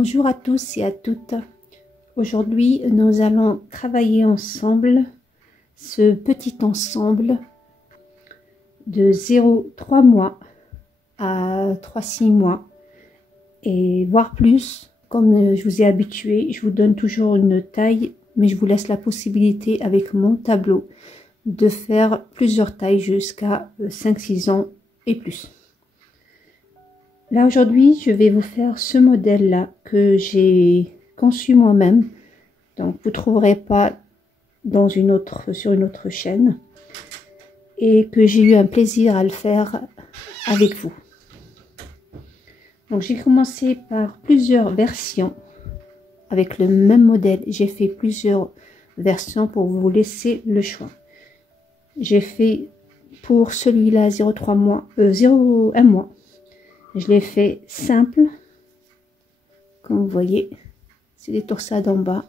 Bonjour à tous et à toutes. Aujourd'hui, nous allons travailler ensemble ce petit ensemble de 0,3 mois à 3,6 mois et voire plus. Comme je vous ai habitué, je vous donne toujours une taille, mais je vous laisse la possibilité avec mon tableau de faire plusieurs tailles jusqu'à 5-6 ans et plus. Là aujourd'hui, je vais vous faire ce modèle-là que j'ai conçu moi-même. Donc vous ne trouverez pas dans sur une autre chaîne. Et que j'ai eu un plaisir à le faire avec vous. Donc j'ai commencé par plusieurs versions. Avec le même modèle, j'ai fait plusieurs versions pour vous laisser le choix. J'ai fait pour celui-là 0,3 mois, 0,1 mois. Je l'ai fait simple, comme vous voyez, c'est des torsades en bas,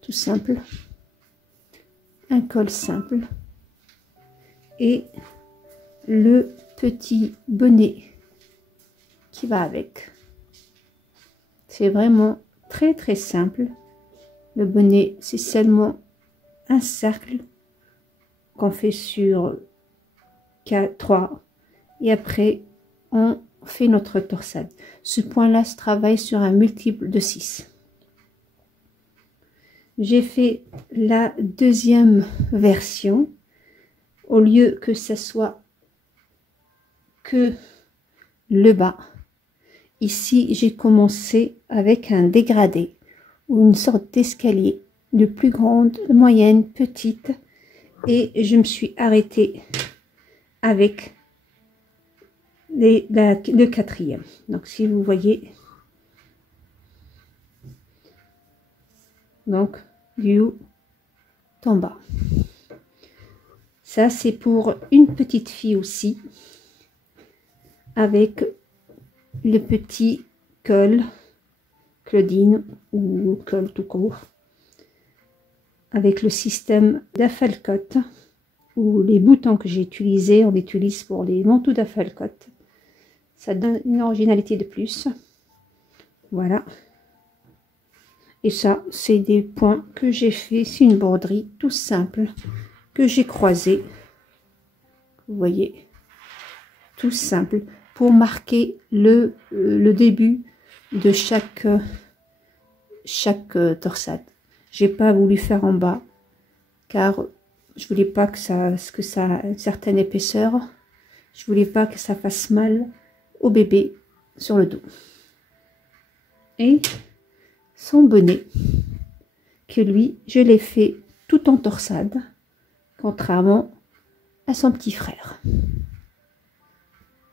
tout simple, un col simple et le petit bonnet qui va avec. C'est vraiment très simple. Le bonnet, c'est seulement un cercle qu'on fait sur 3 et après on fait notre torsade. Ce point-là se travaille sur un multiple de 6. J'ai fait la deuxième version. Au lieu que ce soit que le bas, ici j'ai commencé avec un dégradé ou une sorte d'escalier de plus grande, moyenne, petite, et je me suis arrêtée avec le quatrième. Donc si vous voyez, donc du haut en bas. Ça c'est pour une petite fille aussi, avec le petit col Claudine ou col tout court, avec le système d'Affalcote ou les boutons que j'ai utilisés, on utilise pour les manteaux d'Affalcote. Ça donne une originalité de plus. Voilà. Et ça, c'est des points que j'ai fait. C'est une broderie tout simple que j'ai croisé. Vous voyez, tout simple pour marquer le début de chaque torsade. J'ai pas voulu faire en bas car je voulais pas que ça a une certaine épaisseur. Je voulais pas que ça fasse mal au bébé sur le dos. Et son bonnet, que lui, je l'ai fait tout en torsade, contrairement à son petit frère.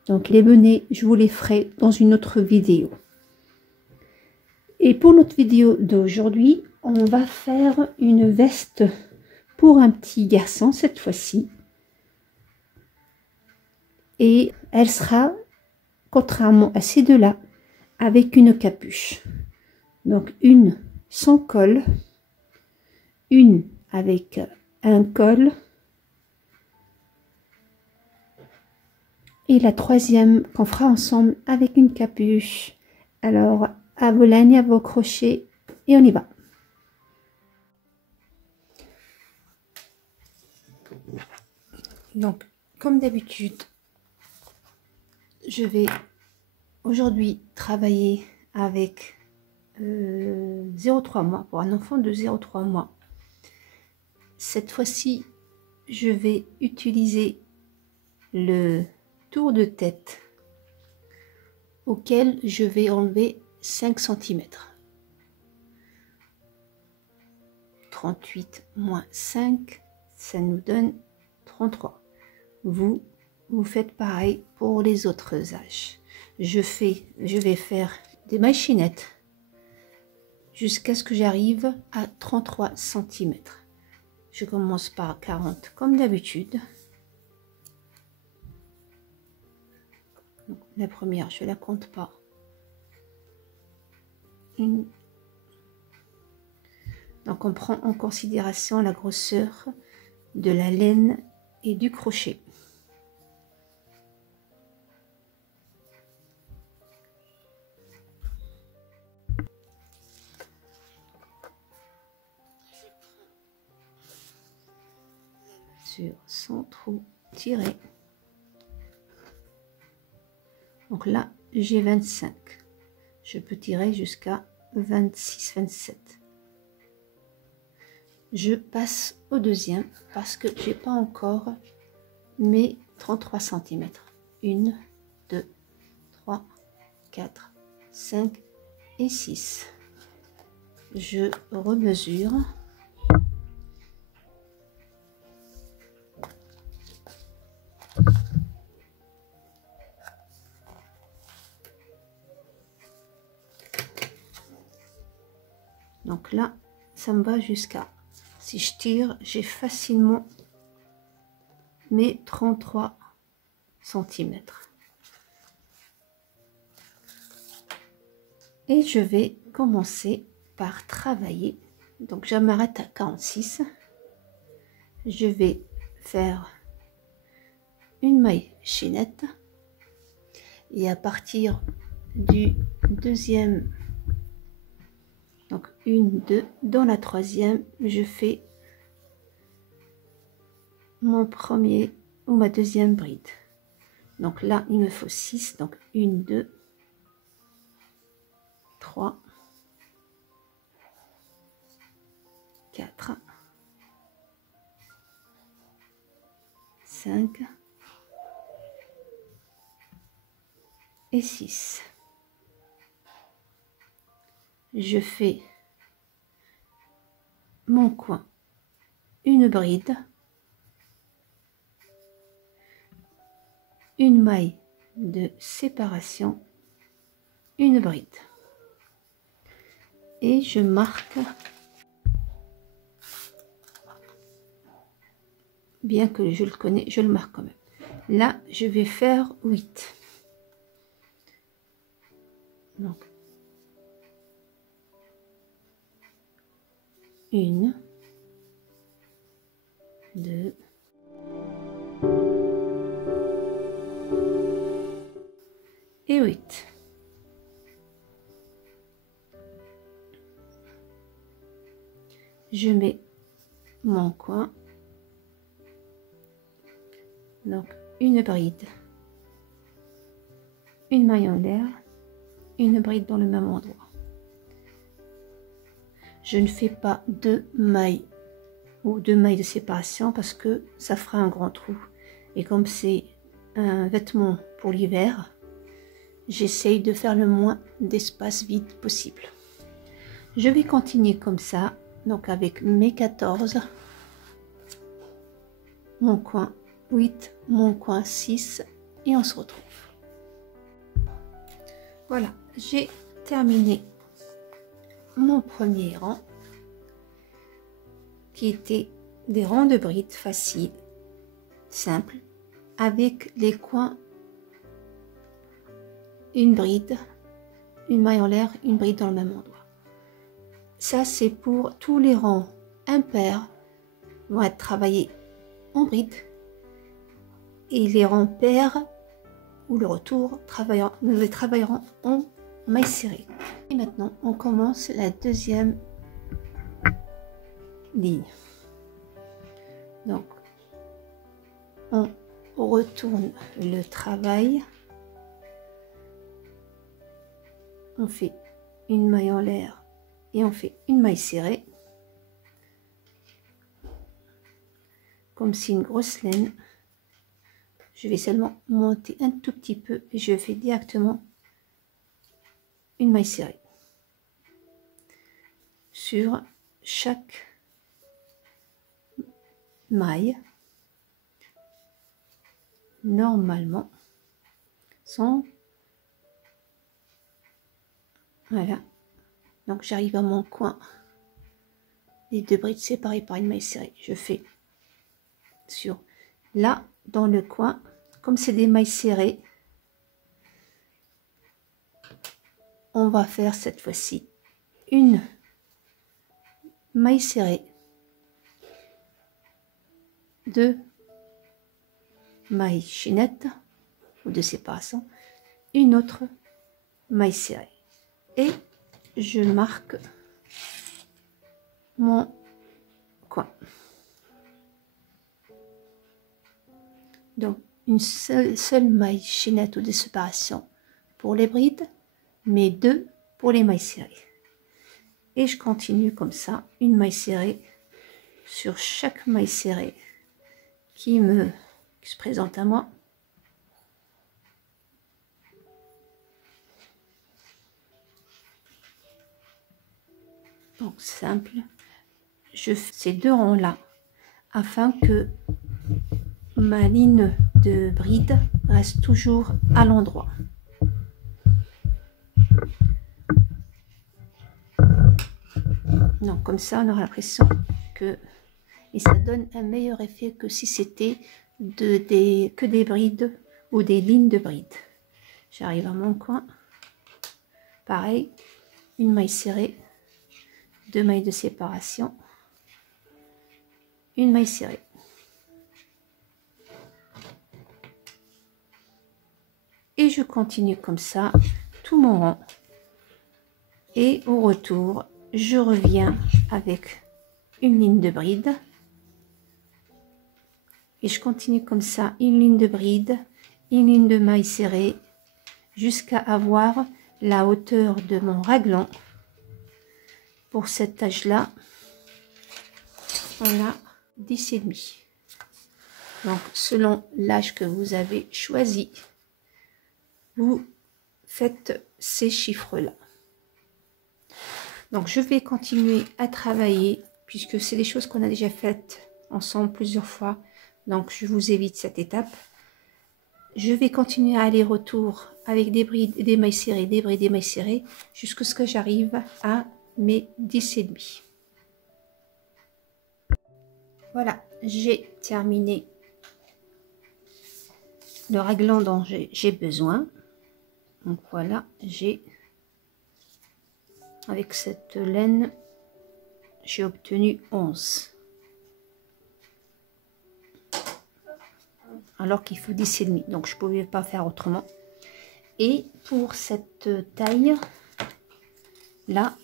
Donc les bonnets, je vous les ferai dans une autre vidéo. Et pour notre vidéo d'aujourd'hui, on va faire une veste pour un petit garçon cette fois-ci. Et elle sera, contrairement à ces deux-là, avec une capuche. Donc une sans col, une avec un col et la troisième qu'on fera ensemble avec une capuche. Alors à vos laines et à vos crochets et on y va. Donc comme d'habitude, je vais aujourd'hui travailler avec 0,3 mois pour un enfant de 0,3 mois. Cette fois-ci, je vais utiliser le tour de tête auquel je vais enlever 5 cm. 38 moins 5, ça nous donne 33. Vous faites pareil pour les autres âges. Je vais faire des machinettes jusqu'à ce que j'arrive à 33 cm. Je commence par 40 comme d'habitude. La première, je la compte pas. Donc on prend en considération la grosseur de la laine et du crochet. mesure sans trop tirer. Donc là j'ai 25, je peux tirer jusqu'à 26-27. Je passe au deuxième parce que j'ai pas encore mes 33 cm. 1, 2, 3, 4, 5 et 6. Je remesure. Donc là, ça me va jusqu'à, si je tire, j'ai facilement mes 33 cm. Et je vais commencer par travailler. Donc je m'arrête à 46. Je vais faire une maille chaînette. Et à partir du deuxième, donc une, deux, dans la troisième, je fais mon premier ou ma deuxième bride. Donc là, il me faut 6, donc 1, 2, 3, 4, 5 et 6. Je fais mon coin, une bride, une maille de séparation, une bride. Et je marque, bien que je le connais, je le marque quand même. Là, je vais faire 8. Donc, 1, 2, et 8. Je mets mon coin, donc une bride, une maille en l'air, une bride dans le même endroit. Je ne fais pas deux mailles ou deux mailles de séparation parce que ça fera un grand trou. Et comme c'est un vêtement pour l'hiver, j'essaye de faire le moins d'espace vide possible. Je vais continuer comme ça, donc avec mes 14, mon coin 8, mon coin 6 et on se retrouve. Voilà, j'ai terminé mon premier rang qui était des rangs de brides faciles, simples, avec les coins, une bride, une maille en l'air, une bride dans le même endroit. Ça c'est pour tous les rangs impairs vont être travaillés en bride et les rangs pairs ou le retour nous les travaillerons en maille serrée. Et maintenant on commence la deuxième ligne. Donc on retourne le travail, on fait une maille en l'air et on fait une maille serrée comme si une grosse laine. Je vais seulement monter un tout petit peu et je fais directement une maille serrée sur chaque maille, normalement, sans, voilà. Donc j'arrive à mon coin, les deux brides séparées par une maille serrée. Je fais sur là dans le coin, comme c'est des mailles serrées, on va faire cette fois-ci une maille serrée, deux mailles chaînettes ou de séparation, une autre maille serrée et je marque mon coin. Donc une seule maille chaînette ou de séparation pour les brides, mais 2 pour les mailles serrées. Et je continue comme ça, une maille serrée sur chaque maille serrée qui se présente à moi. Donc simple, je fais ces 2 rangs là afin que ma ligne de bride reste toujours à l'endroit. Donc comme ça on aura l'impression que, et ça donne un meilleur effet que si c'était que des brides ou des lignes de bride. J'arrive à mon coin, pareil, une maille serrée, 2 mailles de séparation, une maille serrée. Et je continue comme ça tout mon rang. Et au retour, je reviens avec une ligne de bride. Et je continue comme ça, une ligne de bride, une ligne de maille serrée, jusqu'à avoir la hauteur de mon raglan. Pour cet âge-là, on a 10,5. Donc, selon l'âge que vous avez choisi, vous faites ces chiffres-là. Donc, je vais continuer à travailler, puisque c'est des choses qu'on a déjà faites ensemble plusieurs fois. Donc, je vous évite cette étape. Je vais continuer à aller-retour avec des brides et des mailles serrées, des brides et des mailles serrées, jusqu'à ce que j'arrive à mes 10,5. Voilà, j'ai terminé le raglan dont j'ai besoin. Donc voilà, avec cette laine, j'ai obtenu 11. Alors qu'il faut 10,5, donc je ne pouvais pas faire autrement. Et pour cette taille, là,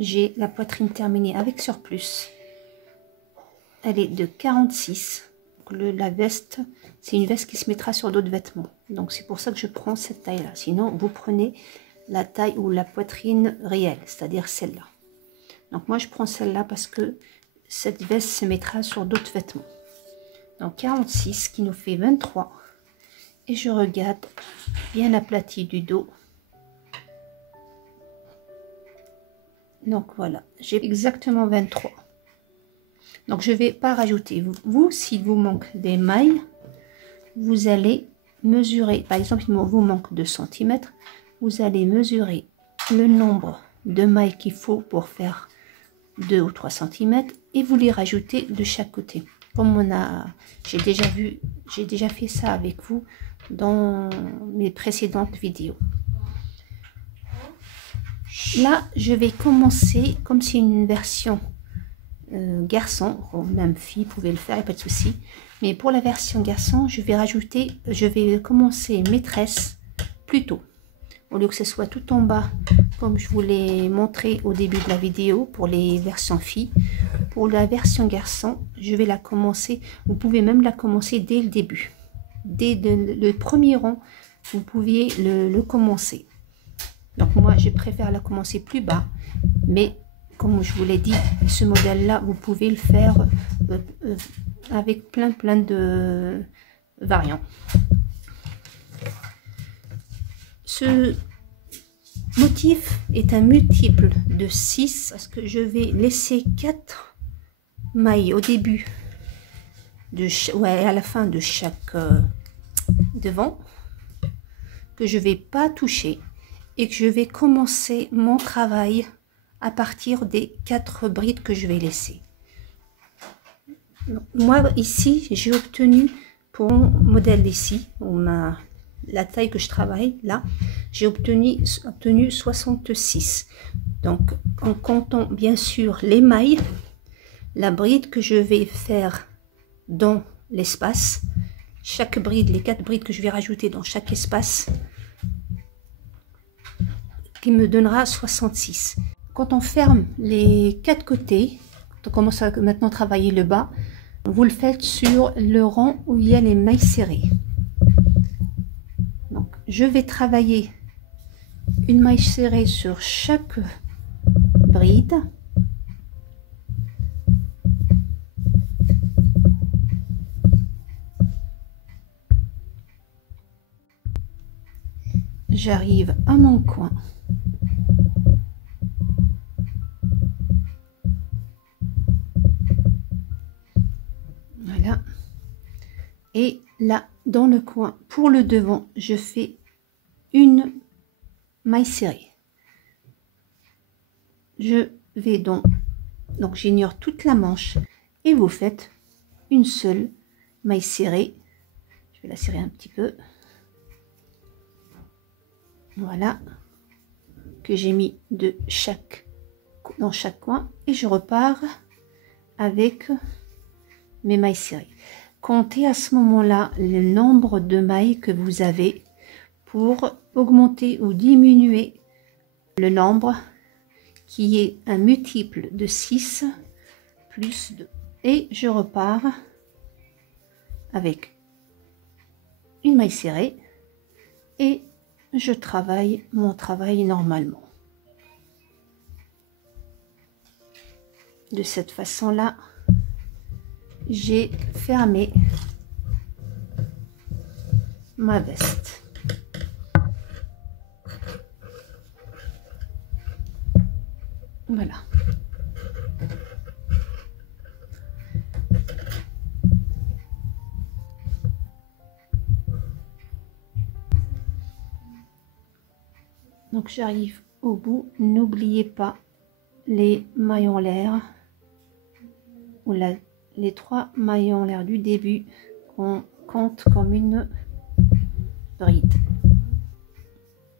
j'ai la poitrine terminée avec surplus. Elle est de 46. La veste, c'est une veste qui se mettra sur d'autres vêtements. Donc c'est pour ça que je prends cette taille-là. Sinon, vous prenez la taille ou la poitrine réelle, c'est-à-dire celle-là. Donc moi, je prends celle-là parce que cette veste se mettra sur d'autres vêtements. Donc 46 qui nous fait 23. Et je regarde bien aplati du dos. Donc voilà, j'ai exactement 23. Donc je ne vais pas rajouter. Vous, s'il vous manque des mailles, vous allez mesurer. Par exemple, il vous manque 2 cm. Vous allez mesurer le nombre de mailles qu'il faut pour faire 2 ou 3 cm et vous les rajoutez de chaque côté. Comme j'ai déjà fait ça avec vous dans mes précédentes vidéos. Là, je vais commencer comme c'est une version garçon, ou même fille, vous pouvez le faire, il n'y a pas de souci. Mais pour la version garçon, je vais commencer mes tresses plus tôt. Au lieu que ce soit tout en bas, comme je vous l'ai montré au début de la vidéo pour les versions filles. Pour la version garçon, je vais la commencer, vous pouvez même la commencer dès le début. Dès le premier rang, vous pouviez le commencer. Donc moi, je préfère la commencer plus bas, mais comme je vous l'ai dit, ce modèle-là, vous pouvez le faire avec plein de variants. Ce motif est un multiple de 6 parce que je vais laisser 4 mailles au début, à la fin de chaque devant, que je vais pas toucher et que je vais commencer mon travail à partir des 4 brides que je vais laisser. Donc, moi ici j'ai obtenu pour mon modèle d'ici, la taille que je travaille là, j'ai obtenu 66. Donc en comptant bien sûr les mailles, la bride que je vais faire dans l'espace, chaque bride, les 4 brides que je vais rajouter dans chaque espace, qui me donnera 66. Quand on ferme les 4 côtés, quand on commence à maintenant travailler le bas, Vous le faites sur le rang où il y a les mailles serrées. Donc je vais travailler une maille serrée sur chaque bride. J'arrive à mon coin. Voilà. Et là, dans le coin, pour le devant, je fais une maille serrée. Je vais donc j'ignore toute la manche et vous faites une seule maille serrée. Je vais la serrer un petit peu. Voilà, que j'ai mis dans chaque coin, et je repars avec mes mailles serrées. Comptez à ce moment-là le nombre de mailles que vous avez pour augmenter ou diminuer le nombre qui est un multiple de 6 plus 2. Et je repars avec une maille serrée et je travaille mon travail normalement. De cette façon-là, j'ai fermé ma veste. Voilà. Donc j'arrive au bout. N'oubliez pas les maillons en l'air ou les 3 maillons en l'air du début qu'on compte comme une bride.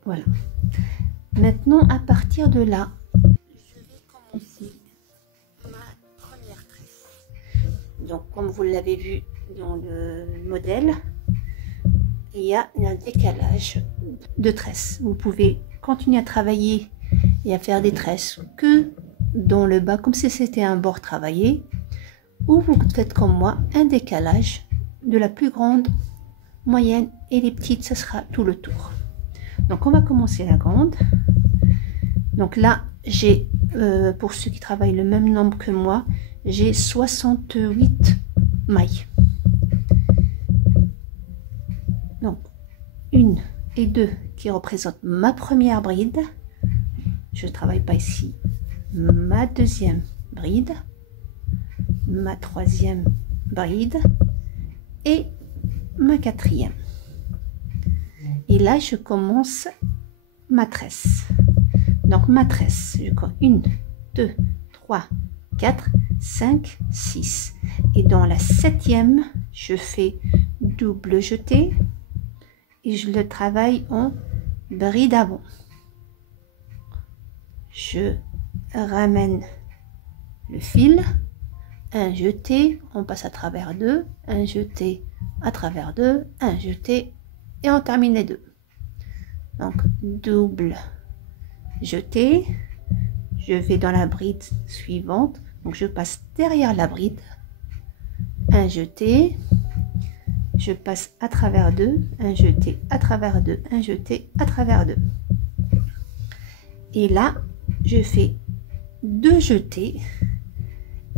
Voilà. Maintenant, à partir de là, je vais commencer ma première tresse. Donc, comme vous l'avez vu dans le modèle, il y a un décalage de tresses. Vous pouvez continuer à travailler et à faire des tresses que dans le bas, comme si c'était un bord travaillé, ou vous faites comme moi un décalage de la plus grande, moyenne, et les petites, ce sera tout le tour. Donc on va commencer la grande. Donc là j'ai pour ceux qui travaillent le même nombre que moi, j'ai 68 mailles. Donc 1 et 2 qui représentent ma première bride. Je ne travaille pas ici. Ma deuxième bride, ma troisième bride et ma quatrième. Et là je commence ma tresse. Donc ma tresse, je compte 1, 2, 3, 4, 5, 6. Et dans la 7e, je fais double jeté et je le travaille en bride avant. Je ramène le fil, un jeté, on passe à travers 2, un jeté à travers 2, un jeté et on termine les 2. Donc double jeté, je vais dans la bride suivante, donc je passe derrière la bride, un jeté, je passe à travers 2, un jeté à travers 2, un jeté à travers 2. Et là, je fais 2 jetés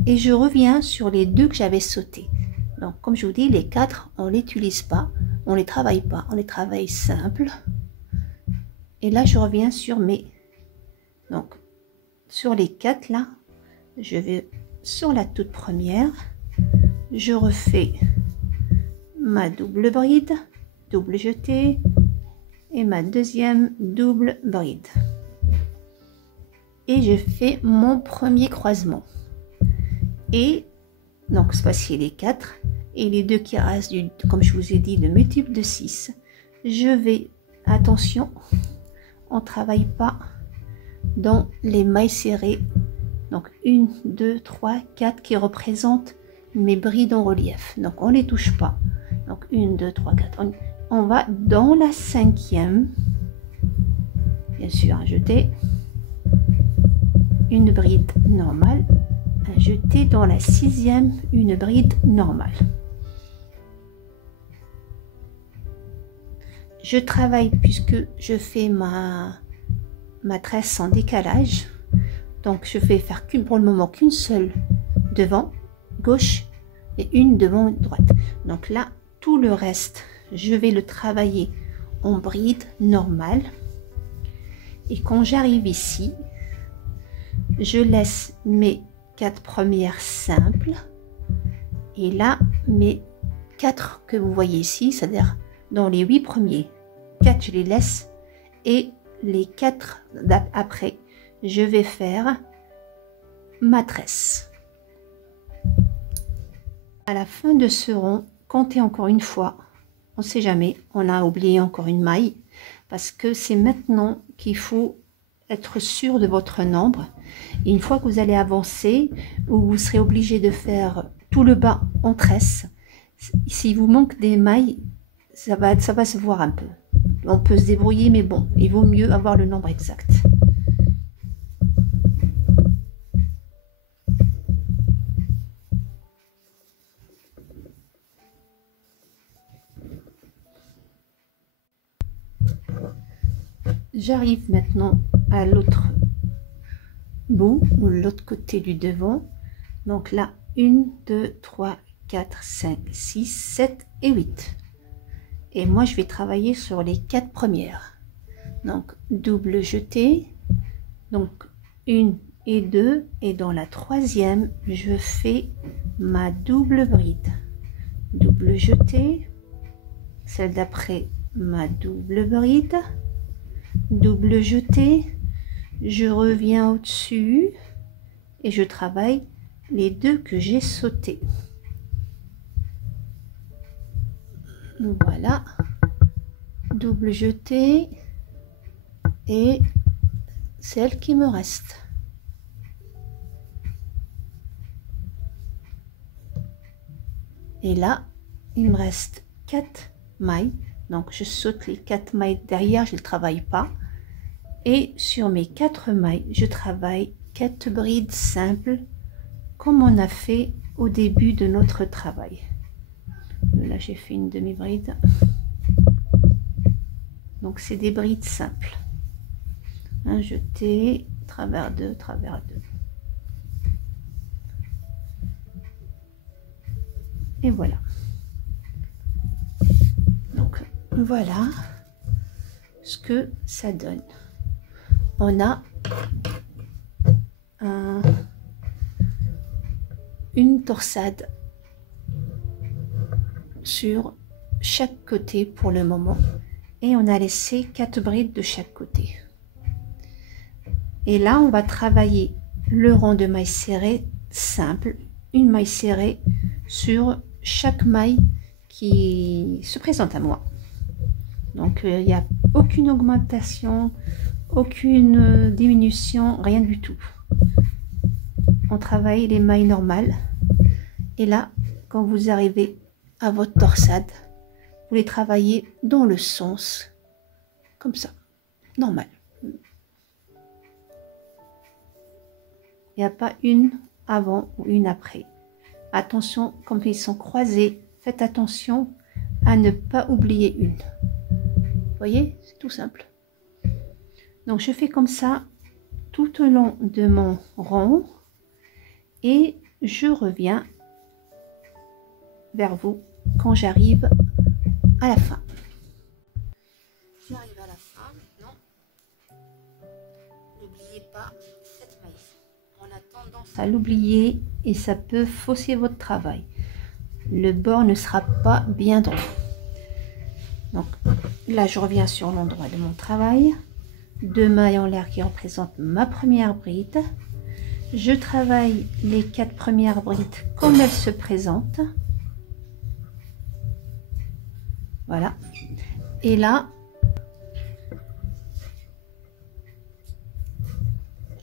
et je reviens sur les 2 que j'avais sautés. Donc, comme je vous dis, les 4, on les utilise pas, on les travaille pas, on les travaille simples. Et là, je reviens sur mes... Donc, sur les 4 là, je vais sur la toute première, je refais ma double bride, double jeté et ma deuxième double bride. Et je fais mon premier croisement. Et donc, voici les 4 et les 2 qui restent, comme je vous ai dit, le multiple de 6. Je vais, attention, on ne travaille pas dans les mailles serrées. Donc 1, 2, 3, 4 qui représentent mes brides en relief. Donc on ne les touche pas. Donc 1, 2, 3, 4. On va dans la 5e. Bien sûr, un jeté. Une bride normale. un jeté, dans la 6e une bride normale. Je travaille, puisque je fais ma tresse en décalage, donc je vais faire pour le moment qu'une seule devant gauche et une devant droite. Donc là, tout le reste, je vais le travailler en bride normale. Et quand j'arrive ici, je laisse mes 4 premières simples, et là mes 4 que vous voyez ici, c'est-à-dire dans les 8 premiers, 4 je les laisse, et les 4 après je vais faire ma tresse. À la fin de ce rond, comptez encore une fois, on ne sait jamais, on a oublié encore une maille, parce que c'est maintenant qu'il faut être sûr de votre nombre. Et une fois que vous allez avancer, vous serez obligé de faire tout le bas en tresse. S'il vous manque des mailles, ça va se voir un peu. On peut se débrouiller, mais bon, il vaut mieux avoir le nombre exact. J'arrive maintenant à l'autre bout, ou l'autre côté du devant. Donc là, 1, 2, 3, 4, 5, 6, 7 et 8. Et moi, je vais travailler sur les 4 premières. Donc, double jeté. Donc, 1 et 2. Et dans la 3e, je fais ma double bride. Double jeté. Celle d'après, ma double bride. Double jeté, je reviens au-dessus et je travaille les 2 que j'ai sautés. Voilà, double jeté et celle qui me reste. Et là, il me reste 4 mailles. Donc, je saute les 4 mailles derrière, je ne travaille pas. Et sur mes 4 mailles, je travaille 4 brides simples, comme on a fait au début de notre travail. Là, j'ai fait une demi-bride. Donc, c'est des brides simples. Un jeté, travers 2, travers 2. Et voilà. Donc, voilà ce que ça donne. On a une torsade sur chaque côté pour le moment, et on a laissé 4 brides de chaque côté. Et là, on va travailler le rang de mailles serrées simple, une maille serrée sur chaque maille qui se présente à moi. Donc, il n'y a aucune augmentation, aucune diminution, rien du tout. On travaille les mailles normales. Et là, quand vous arrivez à votre torsade, vous les travaillez dans le sens, comme ça, normal. Il n'y a pas une avant ou une après. Attention, comme ils sont croisés, faites attention à ne pas oublier une. Vous voyez, c'est tout simple. Donc, je fais comme ça tout au long de mon rond et je reviens vers vous quand j'arrive à la fin. J'arrive à la fin maintenant. N'oubliez pas cette maille. On a tendance à l'oublier et ça peut fausser votre travail. Le bord ne sera pas bien droit. Donc là, je reviens sur l'endroit de mon travail. 2 mailles en l'air qui représentent ma première bride. Je travaille les 4 premières brides comme elles se présentent. Voilà. Et là,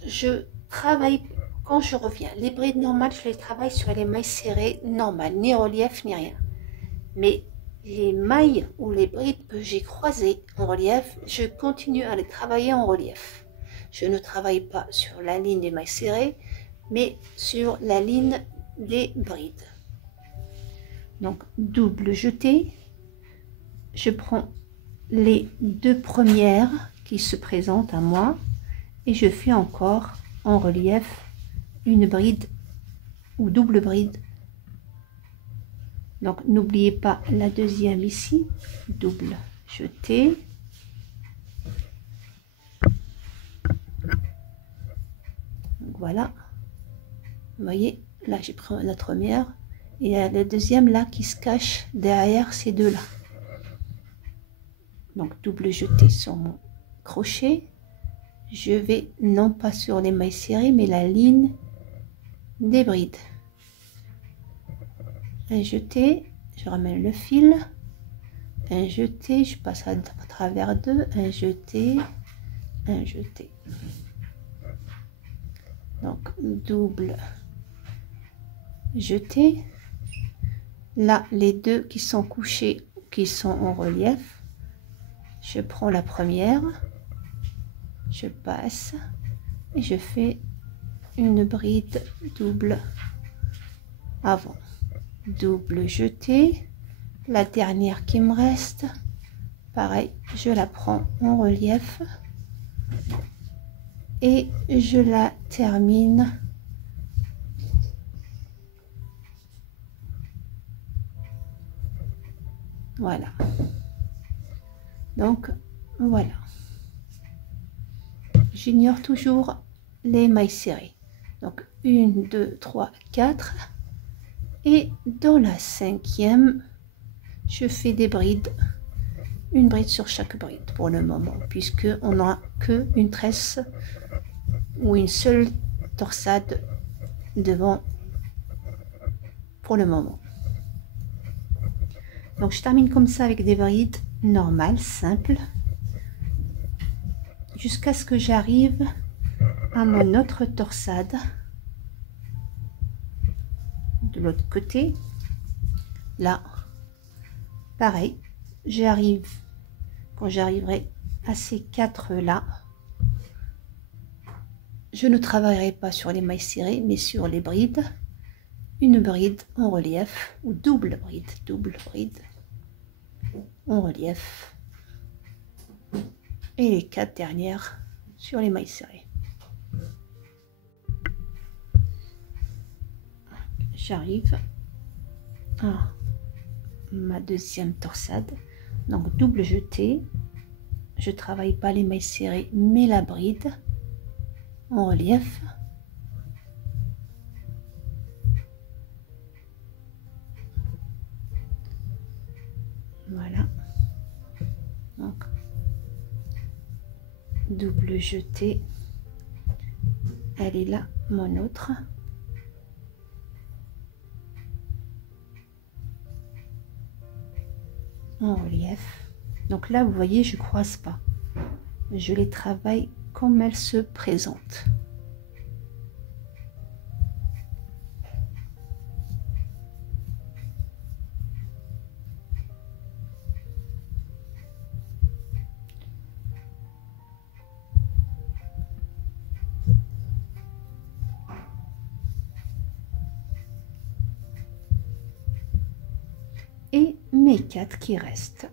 je travaille quand je reviens. Les brides normales, je les travaille sur les mailles serrées normales, ni relief, ni rien. Mais les mailles ou les brides que j'ai croisées en relief, je continue à les travailler en relief. Je ne travaille pas sur la ligne des mailles serrées, mais sur la ligne des brides. Donc double jeté, je prends les deux premières qui se présentent à moi et je fais encore en relief une bride ou double bride. Donc n'oubliez pas la deuxième ici, double jeté. Donc voilà, vous voyez, là j'ai pris la première et il y a la deuxième là qui se cache derrière ces deux là. Donc double jeté sur mon crochet, je vais non pas sur les mailles serrées mais la ligne des brides. Un jeté, je ramène le fil, un jeté, je passe à travers deux, un jeté, un jeté. Donc double jeté. Là les deux qui sont couchés, qui sont en relief, je prends la première, je passe et je fais une bride double avant, double jeté. La dernière qui me reste, pareil, je la prends en relief et je la termine voilà. Donc voilà, j'ignore toujours les mailles serrées. Donc 1 2 3 4 et dans la cinquième je fais des brides, une bride sur chaque bride pour le moment, puisque on n'a que une tresse ou une seule torsade devant pour le moment. Donc je termine comme ça avec des brides normales, simples, jusqu'à ce que j'arrive à mon autre torsade de l'autre côté. Là pareil, j'arrive, quand j'arriverai à ces quatre là, je ne travaillerai pas sur les mailles serrées mais sur les brides, une bride en relief ou double bride en relief et les quatre dernières sur les mailles serrées. J'arrive à ma deuxième torsade, donc double jeté, je travaille pas les mailles serrées mais la bride en relief, voilà. Donc double jeté, elle est là mon autre, en relief. Donc là vous voyez, je croise pas, je les travaille comme elles se présentent. Et mes quatre qui restent,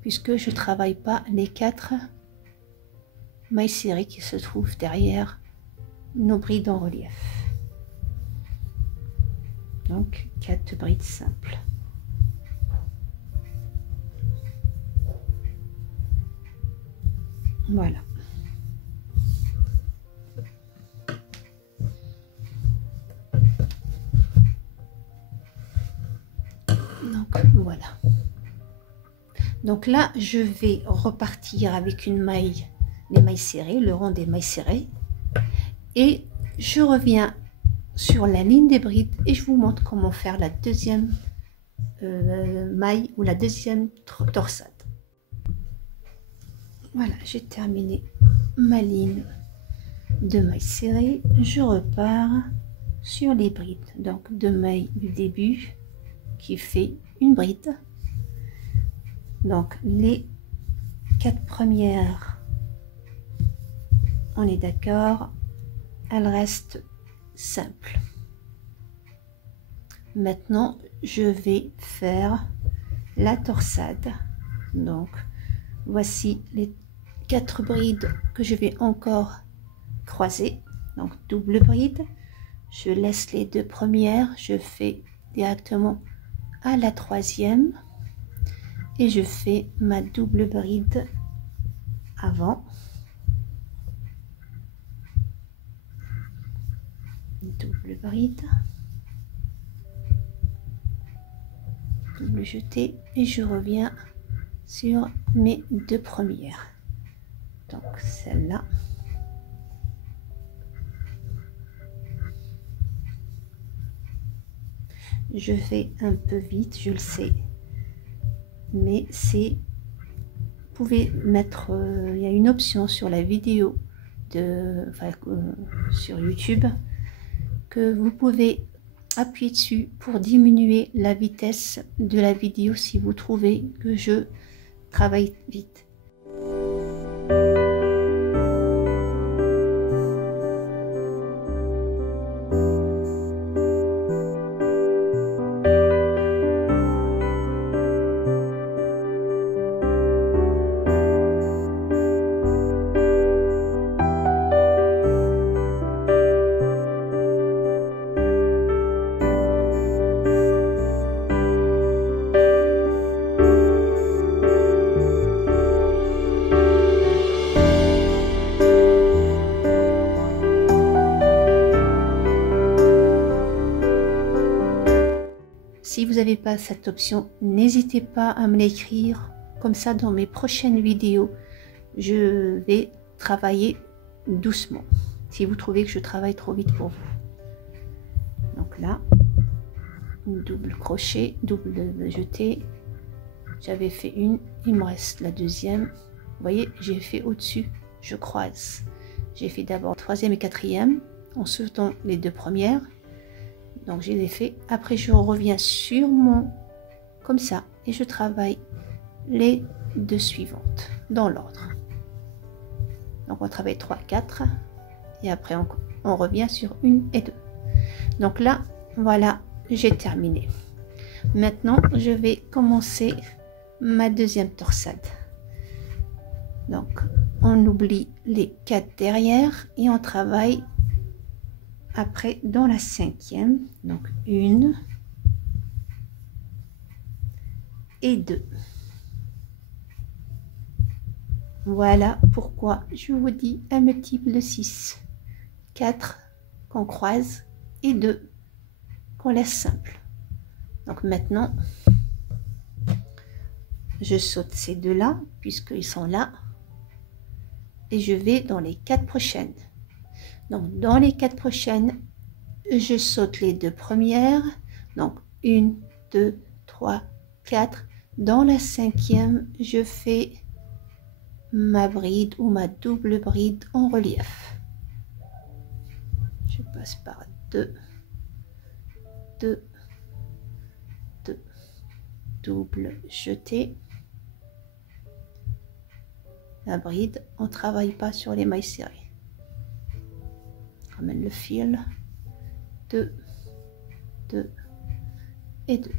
puisque je travaille pas les quatre mailles serrées qui se trouvent derrière nos brides en relief. Donc 4 brides simples. Voilà. Donc voilà. Donc là, je vais repartir avec une maille, les mailles serrées, le rond des mailles serrées, et je reviens sur la ligne des brides et je vous montre comment faire la deuxième maille ou la deuxième torsade. Voilà, j'ai terminé ma ligne de mailles serrées, je repars sur les brides, donc 2 mailles du début qui fait une bride. Donc les 4 premières, on est d'accord, elle reste simple. Maintenant, je vais faire la torsade. Donc, voici les 4 brides que je vais encore croiser. Donc, double bride. Je laisse les 2 premières. Je fais directement à la 3e. Et je fais ma double bride avant. Double bride. Double jeté et je reviens sur mes 2 premières. Donc celle-là. Je fais un peu vite, je le sais, mais c'est, vous pouvez mettre, il y a une option sur la vidéo sur YouTube que vous pouvez appuyer dessus pour diminuer la vitesse de la vidéo si vous trouvez que je travaille vite. Si vous n'avez pas cette option, n'hésitez pas à me l'écrire. Comme ça, dans mes prochaines vidéos, je vais travailler doucement. Si vous trouvez que je travaille trop vite pour vous. Donc là, double crochet, double jeté. J'avais fait une, il me reste la 2e. Vous voyez, j'ai fait au-dessus, je croise. J'ai fait d'abord 3e et 4e en sautant les 2 premières. Donc j'ai les fait. Après je reviens sur mon comme ça et je travaille les 2 suivantes dans l'ordre. Donc on travaille 3, 4 et après on revient sur 1 et 2. Donc là voilà, j'ai terminé. Maintenant je vais commencer ma 2e torsade. Donc on oublie les 4 derrière et on travaille après dans la 5e, donc 1 et 2. Voilà pourquoi je vous dis un multiple de 6. 4 qu'on croise et 2 qu'on laisse simple. Donc maintenant, je saute ces 2 là, puisqu'ils sont là, et je vais dans les 4 prochaines. Donc dans les 4 prochaines, je saute les 2 premières. Donc 1, 2, 3, 4. Dans la 5e, je fais ma bride ou ma double bride en relief. Je passe par 2, 2, 2, double jeté. La bride, on ne travaille pas sur les mailles serrées. Ramène le fil, 2, 2 et 2,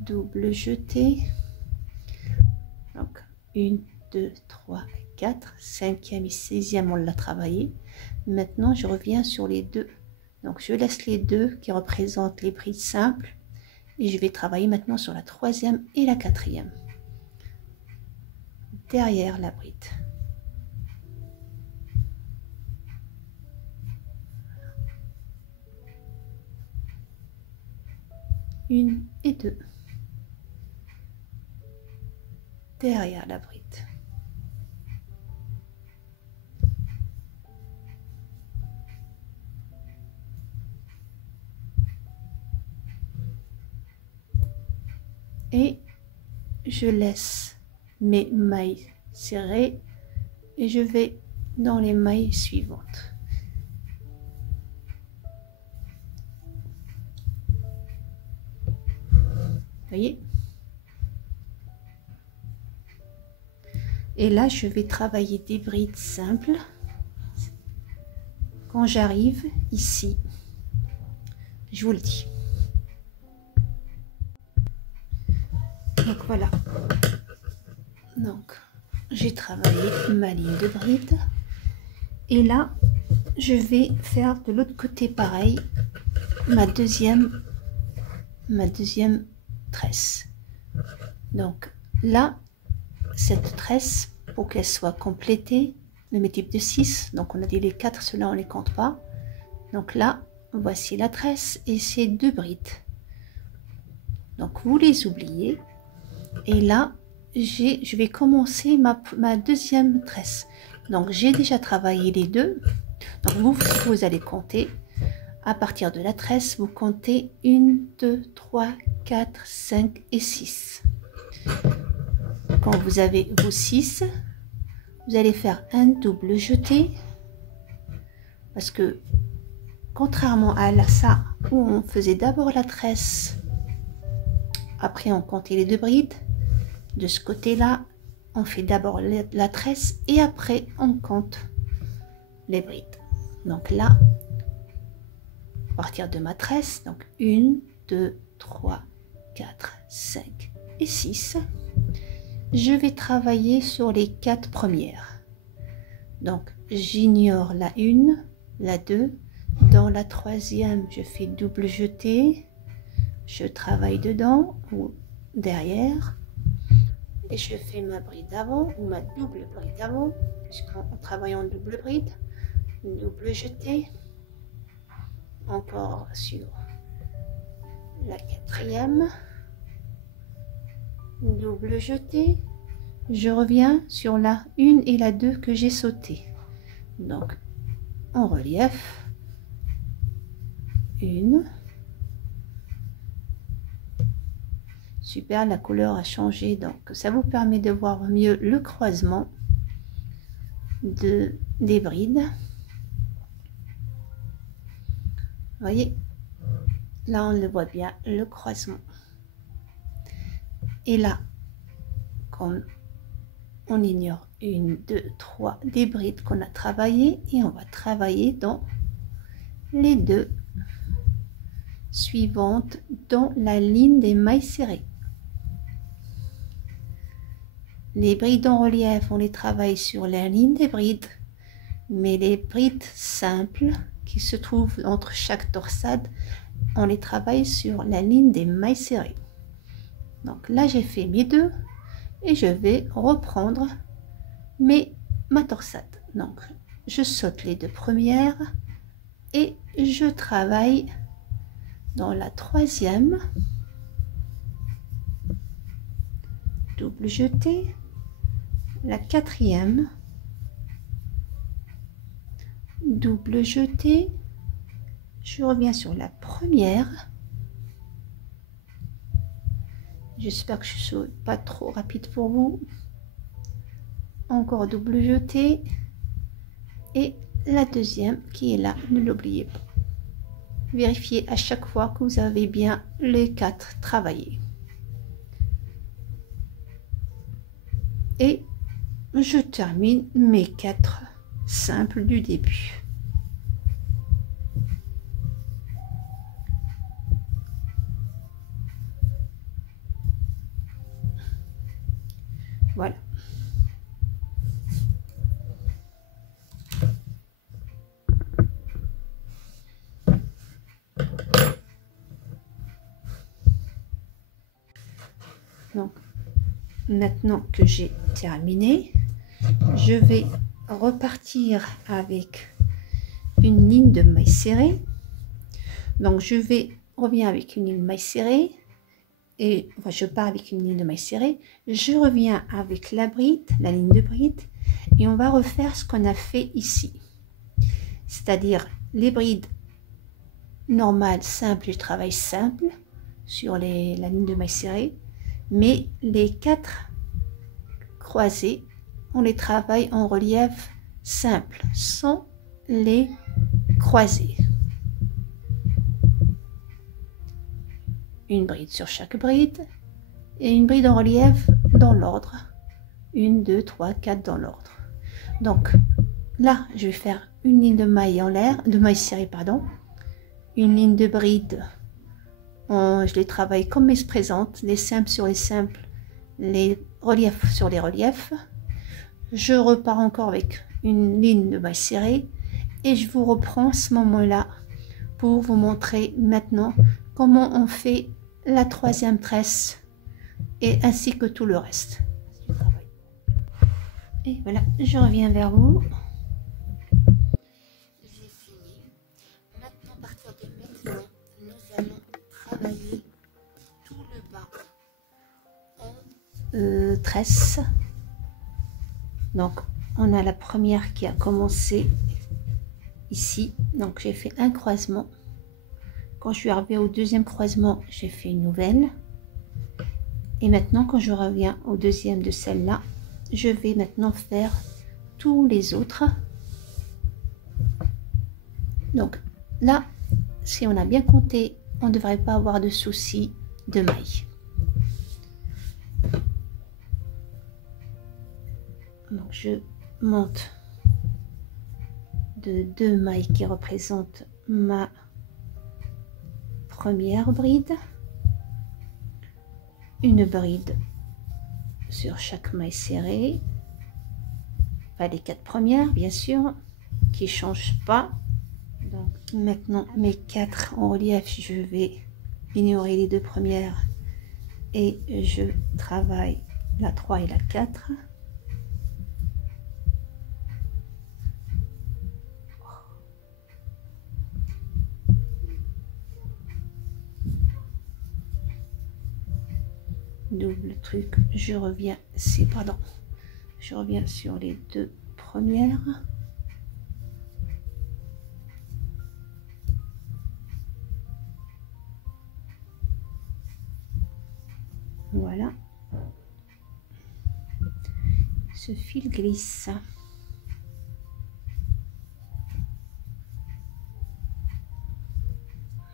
double jeté, donc 1, 2, 3, 4, 5e et 6e on l'a travaillé. Maintenant je reviens sur les 2, donc je laisse les 2 qui représentent les brides simples et je vais travailler maintenant sur la 3e et la 4e derrière la bride. 1 et 2 derrière la bride. Et je laisse mes mailles serrées et je vais dans les mailles suivantes. Voyez, et là je vais travailler des brides simples quand j'arrive ici, je vous le dis. Donc voilà, donc j'ai travaillé ma ligne de bride et là je vais faire de l'autre côté pareil, ma deuxième tresse. Donc là, cette tresse, pour qu'elle soit complétée, le multiple de 6, donc on a dit les 4, ceux-là on les compte pas. Donc là, voici la tresse et ces 2 brides. Donc vous les oubliez. Et là, je vais commencer ma deuxième tresse. Donc j'ai déjà travaillé les 2. Donc vous allez compter. À partir de la tresse, vous comptez 1, 2, 3, 4, 5 et 6. Quand vous avez vos 6, vous allez faire un double jeté. Parce que contrairement à ça, où on faisait d'abord la tresse, après on comptait les 2 brides, de ce côté-là, on fait d'abord la tresse et après on compte les brides. Donc là, à partir de ma tresse, donc 1, 2, 3, 4, 5 et 6, je vais travailler sur les 4 premières. Donc j'ignore la 1, la 2, dans la troisième, je fais double jeté, je travaille dedans ou derrière. Et je fais ma bride avant ou ma double bride avant, puisqu'on travaille en double bride, une double jetée, encore sur la quatrième, une double jetée, je reviens sur la 1 et la 2 que j'ai sauté. Donc en relief, 1. Super, la couleur a changé, donc ça vous permet de voir mieux le croisement des brides. Vous voyez, là on le voit bien, le croisement. Et là, comme on ignore 1, 2, 3 des brides qu'on a travaillé, et on va travailler dans les 2 suivantes dans la ligne des mailles serrées. Les brides en relief, on les travaille sur la ligne des brides, mais les brides simples qui se trouvent entre chaque torsade, on les travaille sur la ligne des mailles serrées. Donc là, j'ai fait mes 2 et je vais reprendre ma torsade. Donc, je saute les 2 premières et je travaille dans la troisième, double jeté, la quatrième, double jeté, je reviens sur la première, j'espère que je ne suis pas trop rapide pour vous, encore double jeté et la deuxième qui est là, ne l'oubliez pas. Vérifiez à chaque fois que vous avez bien les 4 travaillés. Et je termine mes 4 simples du début. Voilà. Donc, maintenant que j'ai terminé, je vais repartir avec une ligne de mailles serrées. Donc, je reviens avec une ligne de mailles serrées. Et enfin, je pars avec une ligne de mailles serrées. Je reviens avec la bride, la ligne de bride. Et on va refaire ce qu'on a fait ici. C'est-à-dire les brides normales, simples, je travaille simple sur la ligne de mailles serrées. Mais les 4 croisés, on les travaille en relief simple, sans les croiser. Une bride sur chaque bride et une bride en relief dans l'ordre. 1, 2, 3, 4 dans l'ordre. Donc là, je vais faire une ligne de maille en l'air, de maille serrée, pardon, une ligne de bride. Je les travaille comme elles se présentent, les simples sur les simples, les reliefs sur les reliefs. Je repars encore avec une ligne de maille serrée et je vous reprends ce moment-là pour vous montrer maintenant comment on fait la troisième tresse et ainsi que tout le reste. Et voilà, je reviens vers vous. J'ai fini. Maintenant, à partir de maintenant, nous allons travailler tout le bas en tresse. Donc, on a la première qui a commencé ici. Donc, j'ai fait un croisement. Quand je suis arrivée au deuxième croisement, j'ai fait une nouvelle. Et maintenant, quand je reviens au deuxième de celle-là, je vais maintenant faire tous les autres. Donc là, si on a bien compté, on ne devrait pas avoir de soucis de maille. Donc je monte de 2 mailles qui représentent ma première bride, une bride sur chaque maille serrée, pas les 4 premières bien sûr, qui ne changent pas. Donc maintenant mes 4 en relief, je vais ignorer les 2 premières et je travaille la 3 et la 4. Double truc, je reviens sur les 2 premières. Voilà, ce fil glisse.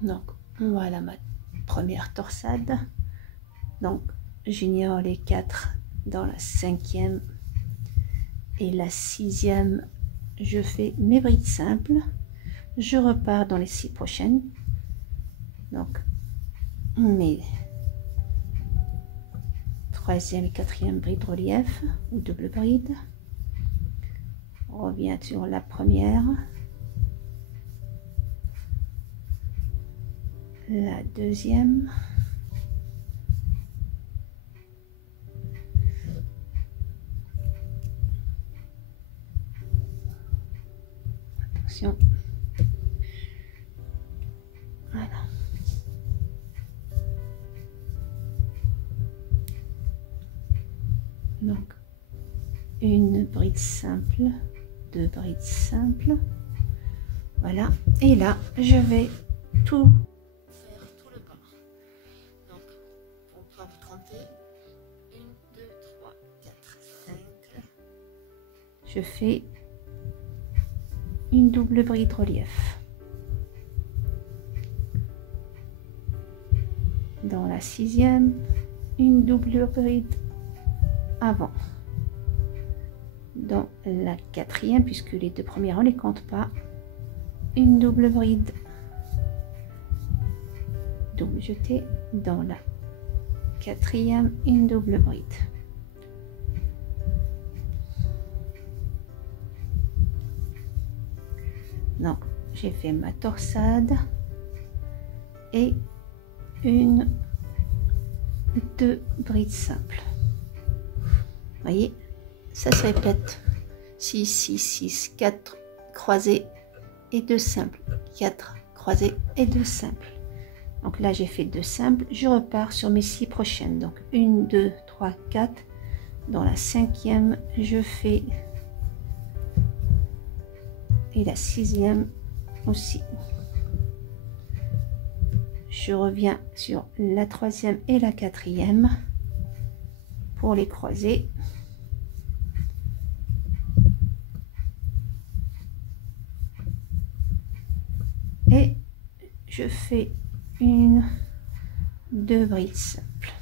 Donc voilà ma première torsade. Donc j'ignore les 4 dans la 5e et la 6e. Je fais mes brides simples. Je repars dans les 6 prochaines. Donc mes 3e et 4e bride relief ou double bride. On revient sur la première, la deuxième, attention, voilà. Donc une bride simple, 2 brides simples, voilà. Et là je vais tout faire, tout le bas. Donc pour ne pas vous tromper, 1 2 3 4 5, je fais une double bride relief. Dans la 6e, une double bride avant. Dans la 4e, puisque les 2 premières on les compte pas, une double bride double jetée. Dans la 4e, une double bride. Donc j'ai fait ma torsade et une 2 brides simples. Voyez, ça se répète. 6 6 6 4 croisés et 2 simples, 4 croisés et 2 simples. Donc là j'ai fait 2 simples, je repars sur mes 6 prochaines. Donc 1 2 3 4. Dans la 5e je fais, et la 6e aussi. Je reviens sur la 3e et la 4e pour les croiser. Et je fais une 2 brides simples.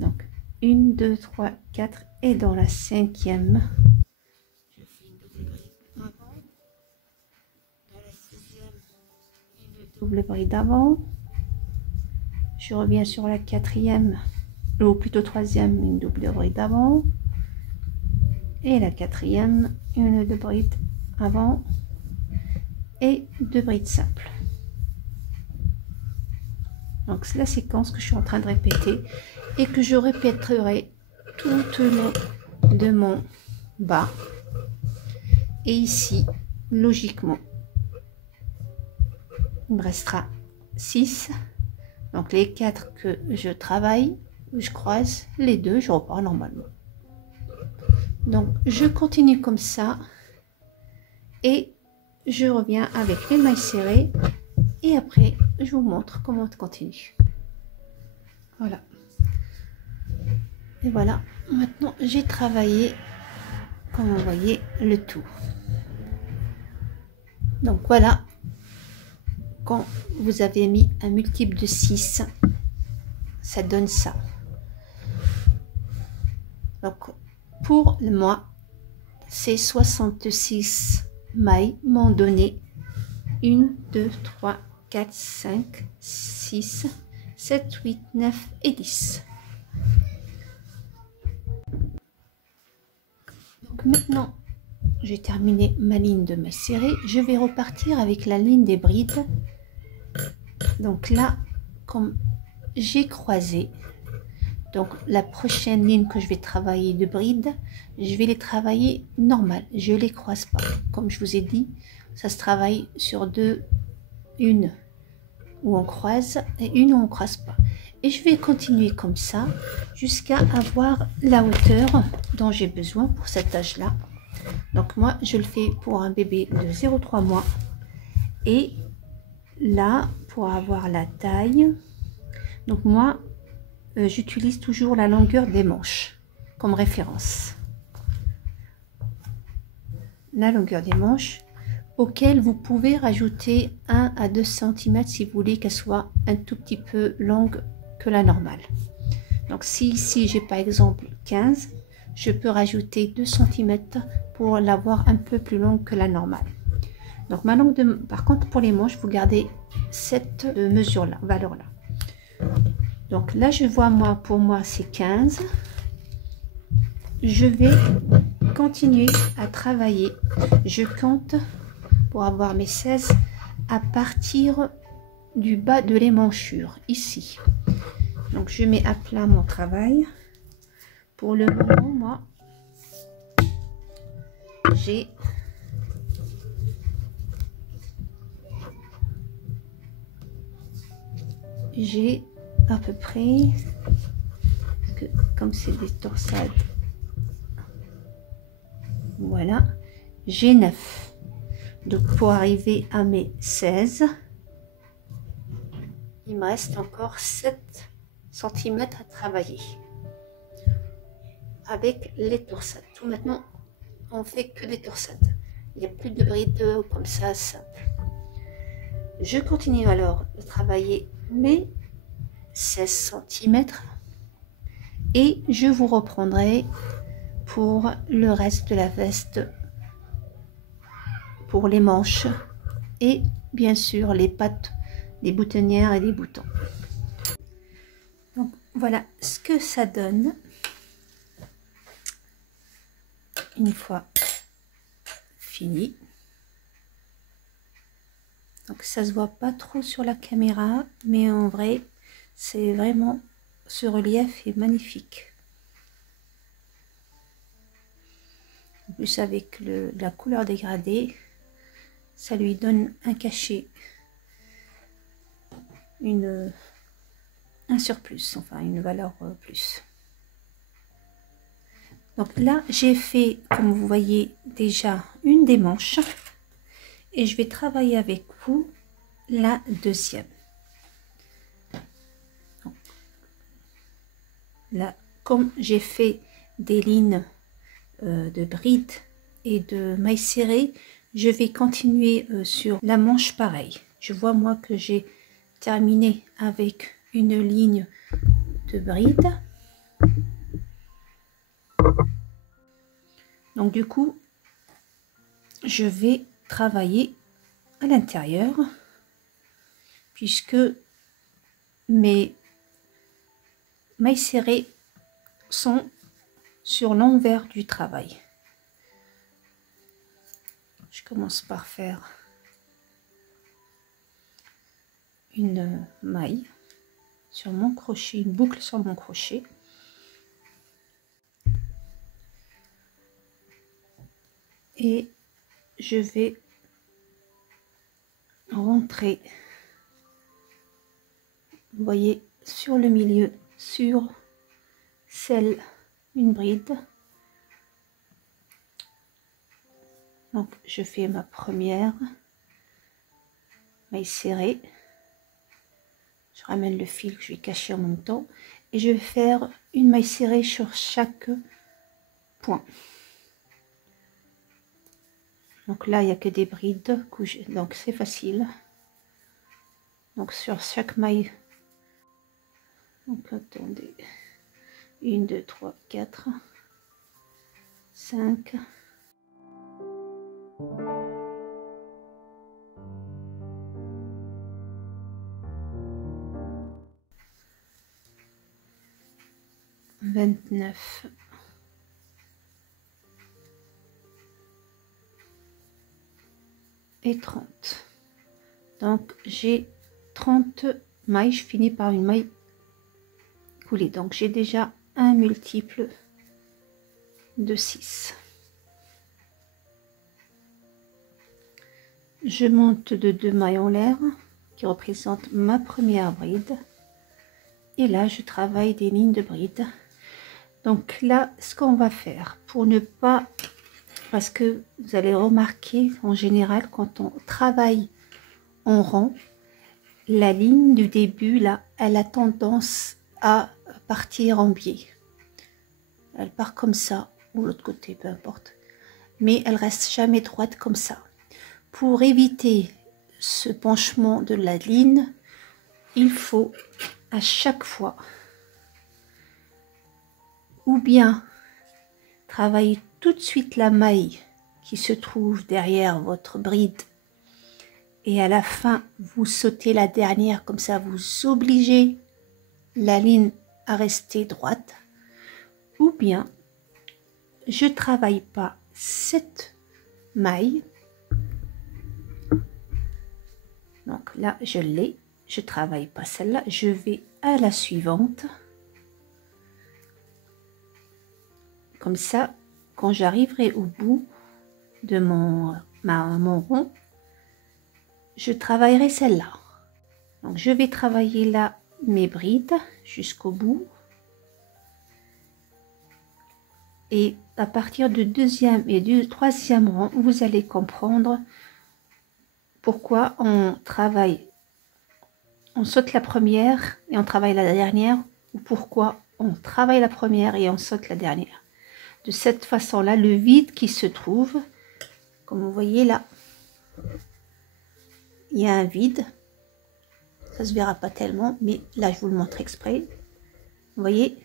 Donc 1 2 3 4 et dans la 5e double bride avant, je reviens sur la quatrième, ou plutôt troisième, une double bride avant, et la quatrième, une double bride avant et 2 brides simples. Donc c'est la séquence que je suis en train de répéter et que je répéterai tout le long de mon bas. Et ici, logiquement, il me restera 6. Donc les 4 que je travaille, je croise, les 2, je repars normalement. Donc je continue comme ça et je reviens avec les mailles serrées et après je vous montre comment on continue. Voilà. Et voilà, maintenant j'ai travaillé, comme vous voyez, le tout. Donc voilà, quand vous avez mis un multiple de 6, ça donne ça. Donc pour moi, ces 66 mailles m'ont donné 1, 2, 3, 4, 5, 6, 7, 8, 9 et 10. Donc maintenant, j'ai terminé ma ligne de mailles serrées. Je vais repartir avec la ligne des brides. Donc là, comme j'ai croisé, donc la prochaine ligne que je vais travailler de brides, je vais les travailler normal. Je les croise pas. Comme je vous ai dit, ça se travaille sur deux, une où on croise et une où on croise pas. Et je vais continuer comme ça jusqu'à avoir la hauteur dont j'ai besoin pour cet âge-là. Donc moi, je le fais pour un bébé de 0,3 mois. Et là, pour avoir la taille, donc moi, j'utilise toujours la longueur des manches comme référence. La longueur des manches, auquel vous pouvez rajouter 1 à 2 cm si vous voulez qu'elle soit un tout petit peu longue que la normale. Donc si ici j'ai par exemple 15, je peux rajouter 2 cm pour l'avoir un peu plus longue que la normale. Donc ma longue de, par contre pour les manches, vous gardez cette mesure là, valeur là. Donc là je vois moi, pour moi c'est 15. Je vais continuer à travailler. Je compte pour avoir mes 16 à partir du bas de l'émanchure ici. Donc je mets à plat mon travail. Pour le moment, moi j'ai à peu près, que comme c'est des torsades, voilà, j'ai 9. Donc pour arriver à mes 16, il me reste encore 7 cm à travailler avec les torsades. Tout maintenant, on fait que des torsades. Il n'y a plus de brides comme ça simple. Je continue alors de travailler mes 16 cm et je vous reprendrai pour le reste de la veste, pour les manches et bien sûr les pattes, les boutonnières et les boutons. Donc voilà ce que ça donne une fois fini. Donc ça se voit pas trop sur la caméra, mais en vrai c'est vraiment, ce relief est magnifique. En plus avec la couleur dégradée, ça lui donne un cachet, un surplus, enfin une valeur plus. Donc là j'ai fait, comme vous voyez déjà, une des manches et je vais travailler avec vous la deuxième. Donc, là, comme j'ai fait des lignes de brides et de mailles serrées, je vais continuer sur la manche pareil. Je vois moi que j'ai terminé avec une ligne de brides. Donc du coup, je vais travailler à l'intérieur puisque mes mailles serrées sont sur l'envers du travail. Je commence par faire une maille sur mon crochet, une boucle sur mon crochet. Et je vais rentrer, vous voyez, sur le milieu, sur celle, une bride. Donc je fais ma première maille serrée. Je ramène le fil que je vais cacher en même temps et je vais faire une maille serrée sur chaque point. Donc là il n'y a que des brides, donc c'est facile. Donc sur chaque maille, donc attendez, 1, 2, 3, 4, 5, 29, 30. Donc j'ai 30 mailles, je finis par une maille coulée. Donc j'ai déjà un multiple de 6. Je monte de 2 mailles en l'air qui représentent ma première bride. Et là, je travaille des lignes de bride. Donc là, ce qu'on va faire pour ne pas... Parce que vous allez remarquer, en général, quand on travaille en rond, la ligne du début, là, elle a tendance à partir en biais. Elle part comme ça, ou l'autre côté, peu importe. Mais elle reste jamais droite comme ça. Pour éviter ce penchement de la ligne, il faut à chaque fois ou bien travailler tout de suite la maille qui se trouve derrière votre bride et à la fin vous sautez la dernière, comme ça vous obligez la ligne à rester droite, ou bien je travaille pas cette maille. Donc là je l'ai, je travaille pas celle-là, je vais à la suivante. Comme ça, quand j'arriverai au bout de mon rond, je travaillerai celle-là. Donc je vais travailler là mes brides jusqu'au bout. Et à partir du deuxième et du troisième rang, vous allez comprendre pourquoi on travaille, on saute la première et on travaille la dernière, ou pourquoi on travaille la première et on saute la dernière. De cette façon-là, le vide qui se trouve, comme vous voyez là, il y a un vide. Ça se verra pas tellement, mais là, je vous le montre exprès. Vous voyez,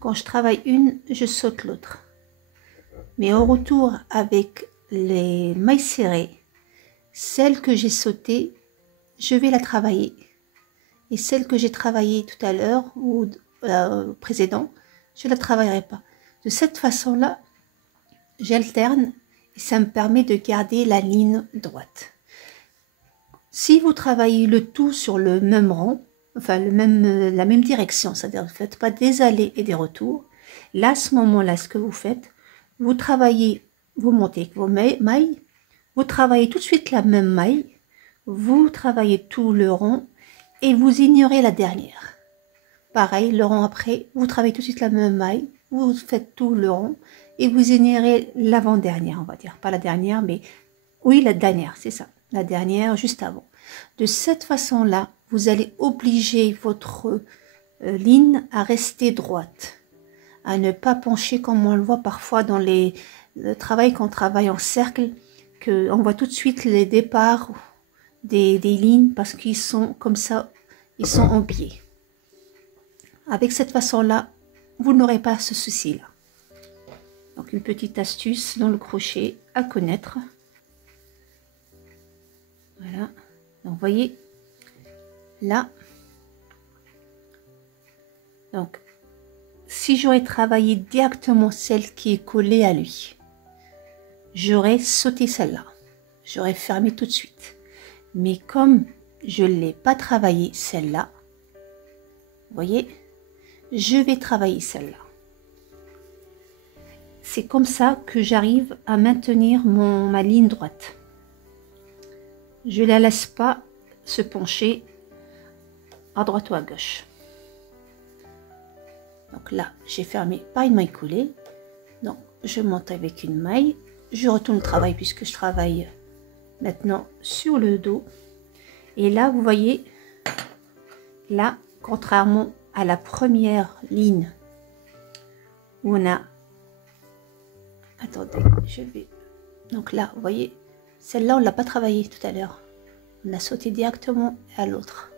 quand je travaille une, je saute l'autre. Mais au retour, avec les mailles serrées, celle que j'ai sautée, je vais la travailler. Et celle que j'ai travaillée tout à l'heure, ou précédent, je ne la travaillerai pas. De cette façon-là, j'alterne et ça me permet de garder la ligne droite. Si vous travaillez le tout sur le même rang, enfin la même direction, c'est-à-dire vous ne faites pas des allers et des retours, là, à ce moment-là, ce que vous faites, vous travaillez, vous montez avec vos mailles, vous travaillez tout de suite la même maille, vous travaillez tout le rond et vous ignorez la dernière. Pareil, le rond après, vous travaillez tout de suite la même maille, vous faites tout le rond et vous ignorez l'avant-dernière, on va dire. Pas la dernière, mais oui, la dernière, c'est ça. La dernière, juste avant. De cette façon-là, vous allez obliger votre ligne à rester droite, à ne pas pencher comme on le voit parfois dans le travail qu'on travaille en cercle, qu'on voit tout de suite les départs des lignes parce qu'ils sont comme ça, ils sont en biais. Avec cette façon-là, vous n'aurez pas ce souci-là. Donc une petite astuce dans le crochet à connaître. Voilà. Donc vous voyez, là. Donc, si j'aurais travaillé directement celle qui est collée à lui, j'aurais sauté celle-là. J'aurais fermé tout de suite. Mais comme je ne l'ai pas travaillé celle-là, vous voyez, je vais travailler celle-là. C'est comme ça que j'arrive à maintenir ma ligne droite. Je ne la laisse pas se pencher à droite ou à gauche. Donc là, j'ai fermé par une maille coulée. Donc, je monte avec une maille. Je retourne le travail puisque je travaille maintenant sur le dos. Et là, vous voyez, là, contrairement à la première ligne où on a... Attendez, je vais... Donc là, vous voyez, celle-là, on ne l'a pas travaillé tout à l'heure. On a sauté directement à l'autre.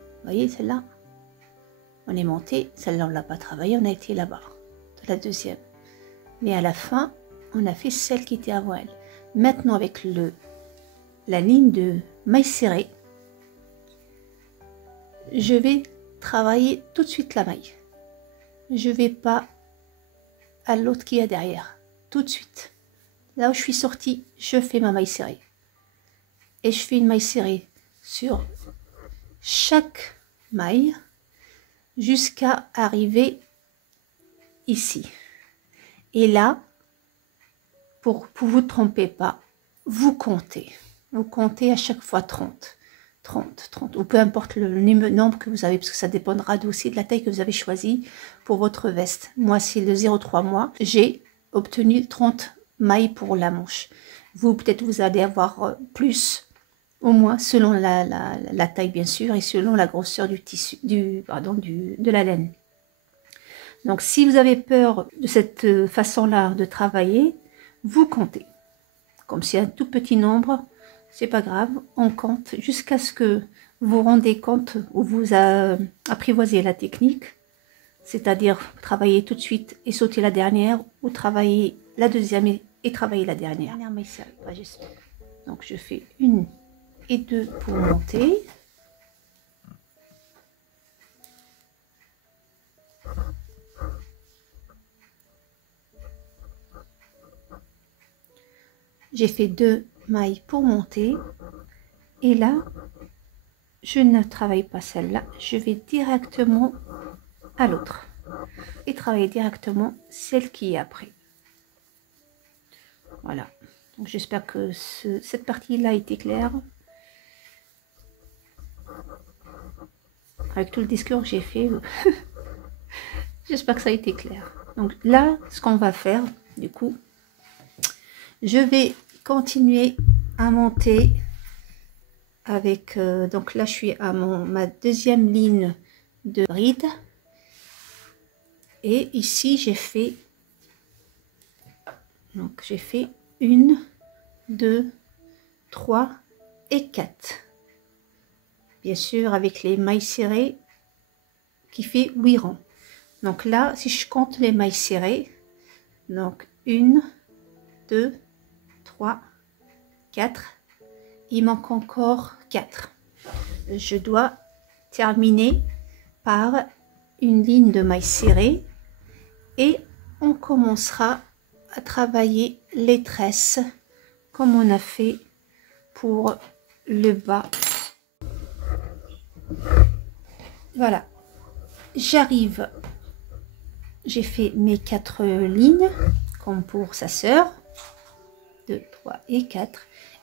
Vous voyez, celle-là, on est monté. Celle-là, on ne l'a pas travaillé. On a été là-bas, de la deuxième. Mais à la fin, on a fait celle qui était avant elle. Maintenant, avec la ligne de maille serrée, je vais travailler tout de suite la maille. Je ne vais pas à l'autre qui est derrière. Tout de suite. Là où je suis sortie, je fais ma maille serrée. Et je fais une maille serrée sur chaque maille jusqu'à arriver ici. Et là, pour vous tromper pas, vous comptez. Vous comptez à chaque fois 30. 30, 30, ou peu importe le nombre que vous avez, parce que ça dépendra aussi de la taille que vous avez choisie pour votre veste. Moi, c'est le 0,3 mois. J'ai obtenu 30 mailles pour la manche. Vous, peut-être, vous allez avoir plus, au moins, selon la taille, bien sûr, et selon la grosseur du tissu, de la laine. Donc, si vous avez peur de cette façon-là de travailler, vous comptez. Comme c'est un tout petit nombre, c'est pas grave, on compte jusqu'à ce que vous vous rendez compte ou vous apprivoisez la technique, c'est-à-dire travailler tout de suite et sauter la dernière, ou travailler la deuxième et travailler la dernière. Donc je fais 1 et 2 pour monter. J'ai fait 2 mailles pour monter. Et là, je ne travaille pas celle-là. Je vais directement à l'autre. Et travailler directement celle qui est après. Voilà. Donc j'espère que cette partie-là a été claire. Avec tout le discours que j'ai fait. J'espère que ça a été clair. Donc là, ce qu'on va faire, du coup, je vais continuer à monter avec, donc là je suis à ma deuxième ligne de bride, et ici j'ai fait, donc j'ai fait 1, 2, 3 et 4, bien sûr avec les mailles serrées qui fait 8 rangs. Donc là, si je compte les mailles serrées, donc 1, 2, 3, 4, il manque encore 4. Je dois terminer par une ligne de mailles serrées et on commencera à travailler les tresses comme on a fait pour le bas. Voilà, j'arrive, j'ai fait mes 4 lignes comme pour sa sœur, 2, 3 et 4.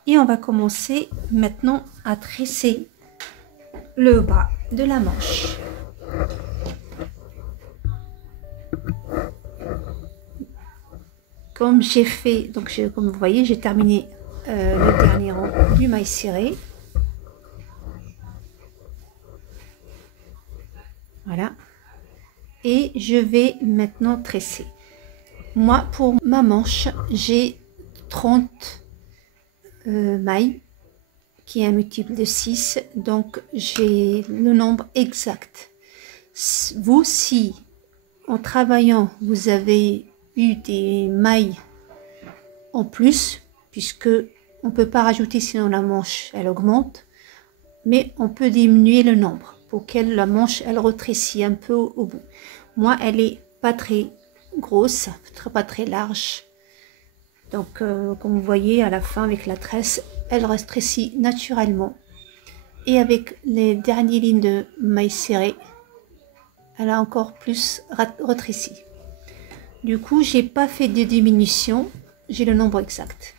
Et on va commencer maintenant à tresser le bas de la manche. Comme j'ai fait, donc comme vous voyez, j'ai terminé le dernier rang du maille serré. Voilà. Et je vais maintenant tresser. Moi, pour ma manche, j'ai 30 mailles, qui est un multiple de 6, donc j'ai le nombre exact. Vous, si en travaillant vous avez eu des mailles en plus, puisque on peut pas rajouter sinon la manche elle augmente, mais on peut diminuer le nombre pour que la manche elle rétrécit un peu au bout. Moi elle est pas très grosse, pas très large, donc comme vous voyez à la fin avec la tresse elle rétrécit naturellement, et avec les dernières lignes de mailles serrées elle a encore plus rétréci. Du coup j'ai pas fait de diminution, j'ai le nombre exact.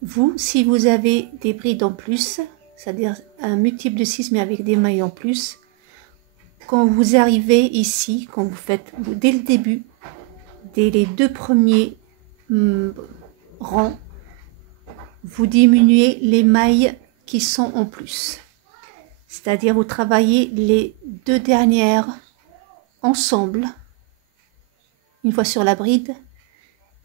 Vous, si vous avez des brides en plus, c'est-à-dire un multiple de 6 mais avec des mailles en plus, quand vous arrivez ici, quand vous faites dès le début, dès les 2 premiers rangs, vous diminuez les mailles qui sont en plus. C'est-à-dire vous travaillez les 2 dernières ensemble, une fois sur la bride,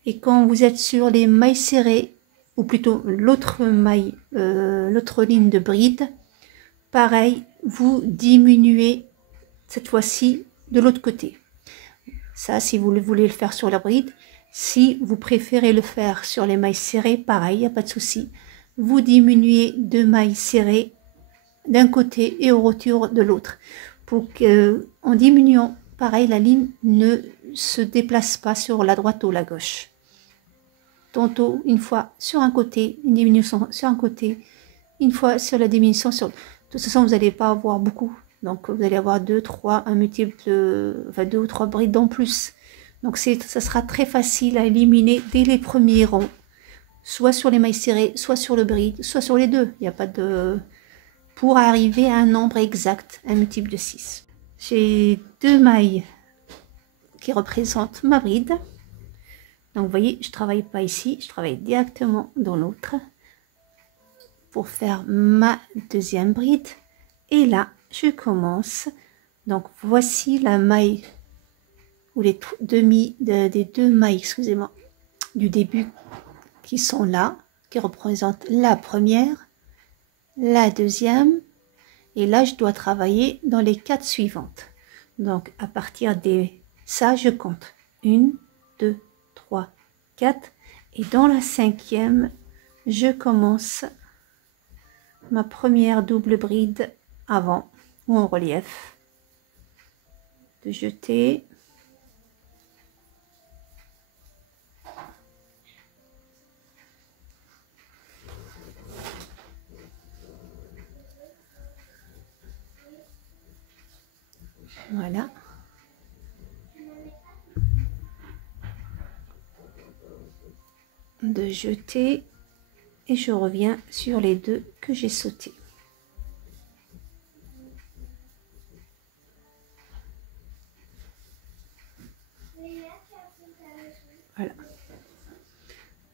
et quand vous êtes sur les mailles serrées, ou plutôt l'autre maille, l'autre ligne de bride, pareil, vous diminuez cette fois-ci de l'autre côté. Ça, si vous voulez le faire sur la bride. Si vous préférez le faire sur les mailles serrées, pareil, il n'y a pas de souci. Vous diminuez 2 mailles serrées d'un côté et au retour de l'autre. Pour que, en diminuant, pareil, la ligne ne se déplace pas sur la droite ou la gauche. Tantôt une fois sur un côté, une diminution sur un côté, une fois sur la diminution sur l'autre. De toute façon, vous n'allez pas avoir beaucoup. Donc, vous allez avoir 2, 3, un multiple de, enfin 2 ou 3 brides en plus. Donc, ça sera très facile à éliminer dès les premiers rangs. Soit sur les mailles serrées, soit sur le bride, soit sur les deux. Il n'y a pas de... Pour arriver à un nombre exact, un multiple de 6. J'ai 2 mailles qui représentent ma bride. Donc, vous voyez, je ne travaille pas ici, je travaille directement dans l'autre pour faire ma deuxième bride. Et là, je commence. Donc, voici la maille, ou les des 2 mailles, excusez-moi, du début qui sont là, qui représentent la première, la deuxième. Et là, je dois travailler dans les 4 suivantes. Donc, à partir des... Ça, je compte. 1, 2, 3, 4. Et dans la 5e, je commence ma première double bride avant ou en relief. De jeter. Voilà. De jeter et je reviens sur les 2 que j'ai sautés. Voilà.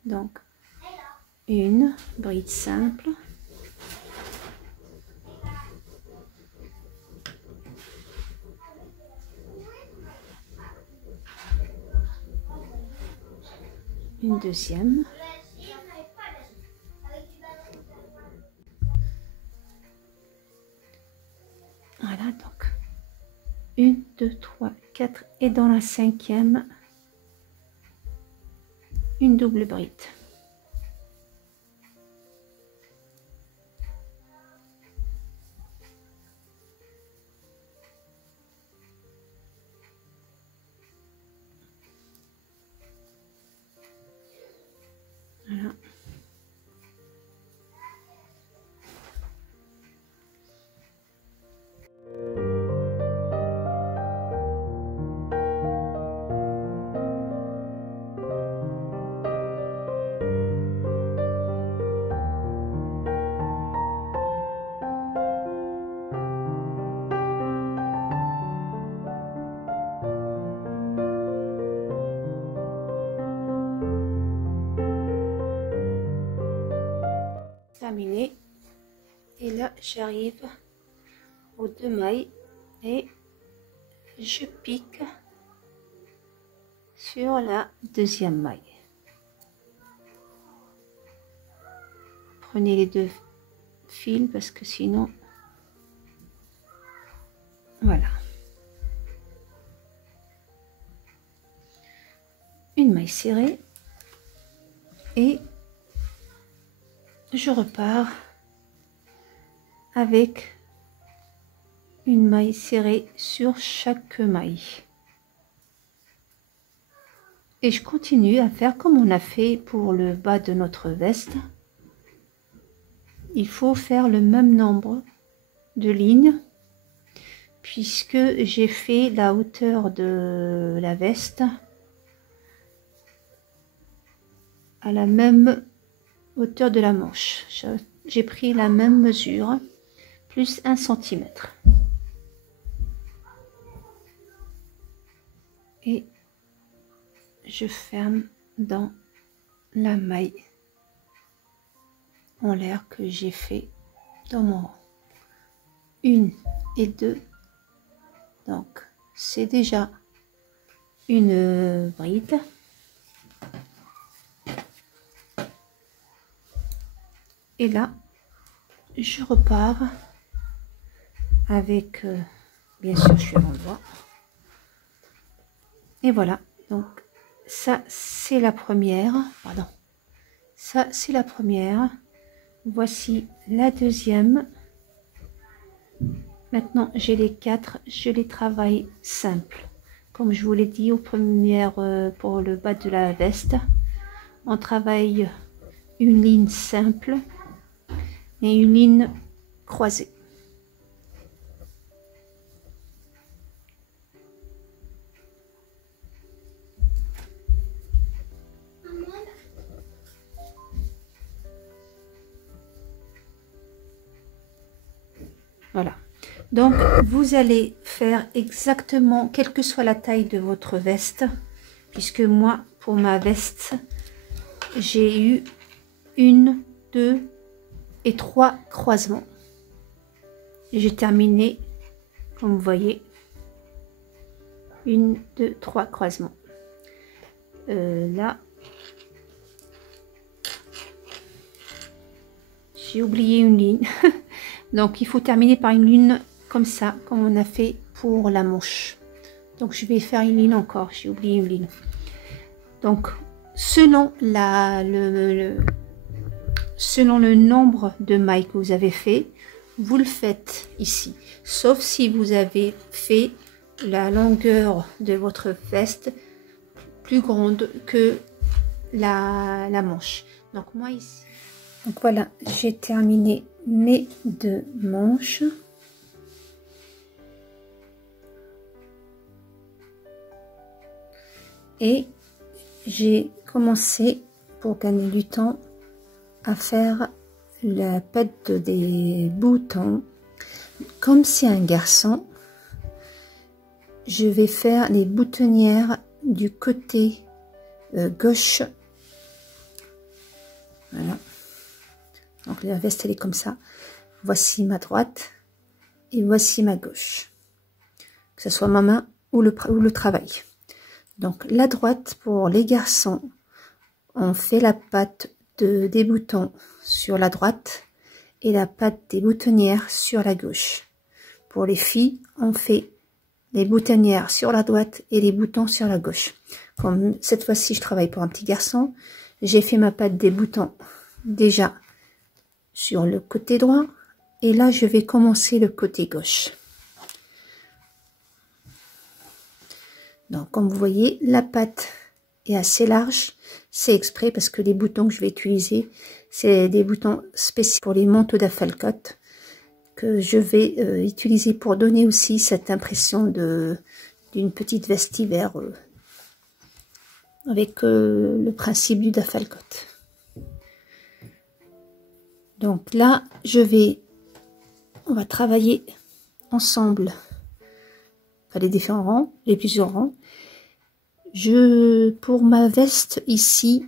Donc, une bride simple. Une deuxième. Voilà, donc 1, 2, 3, 4 et dans la 5e, une double bride. Voilà. Terminé. Et là, j'arrive aux 2 mailles et je pique sur la deuxième maille. Prenez les 2 fils parce que sinon, voilà. Une maille serrée et je repars avec une maille serrée sur chaque maille. Et je continue à faire comme on a fait pour le bas de notre veste. Il faut faire le même nombre de lignes puisque j'ai fait la hauteur de la veste à la même hauteur de la manche. J'ai pris la même mesure plus 1 cm. Et je ferme dans la maille en l'air que j'ai fait dans mon rang. 1 et 2. Donc c'est déjà une bride. Et là je repars avec bien sûr je suis à l'endroit. Et voilà, donc ça c'est la première, pardon, ça c'est la première. Voici la deuxième. Maintenant j'ai les 4, je les travaille simple comme je vous l'ai dit aux premières. Pour le bas de la veste on travaille une ligne simple et une ligne croisée. Voilà, donc vous allez faire exactement quelle que soit la taille de votre veste, puisque moi pour ma veste j'ai eu 1, 2 et 3 croisements. J'ai terminé comme vous voyez 1, 2, 3 croisements. Là j'ai oublié une ligne. Donc il faut terminer par une ligne comme ça, comme on a fait pour la manche. Donc je vais faire une ligne encore, j'ai oublié une ligne. Donc selon selon le nombre de mailles que vous avez fait, vous le faites ici. Sauf si vous avez fait la longueur de votre veste plus grande que la manche. Donc moi ici. Donc voilà, j'ai terminé mes 2 manches. Et j'ai commencé, pour gagner du temps, à faire la pète des boutons. Comme c'est un garçon, je vais faire les boutonnières du côté gauche. Voilà. Donc la veste elle est comme ça. Voici ma droite et voici ma gauche. Que ce soit ma main ou le travail. Donc la droite pour les garçons, on fait la patte des boutons sur la droite et la patte des boutonnières sur la gauche. Pour les filles, on fait les boutonnières sur la droite et les boutons sur la gauche. Comme cette fois-ci je travaille pour un petit garçon, j'ai fait ma patte des boutons déjà sur le côté droit et là je vais commencer le côté gauche. Donc comme vous voyez, la patte est assez large, c'est exprès parce que les boutons que je vais utiliser c'est des boutons spéciaux pour les manteaux d'Affalcote que je vais utiliser pour donner aussi cette impression d'une petite veste hiver avec le principe du Daffalcote. Donc là, on va travailler ensemble, enfin les différents rangs, les plusieurs rangs. Pour ma veste ici,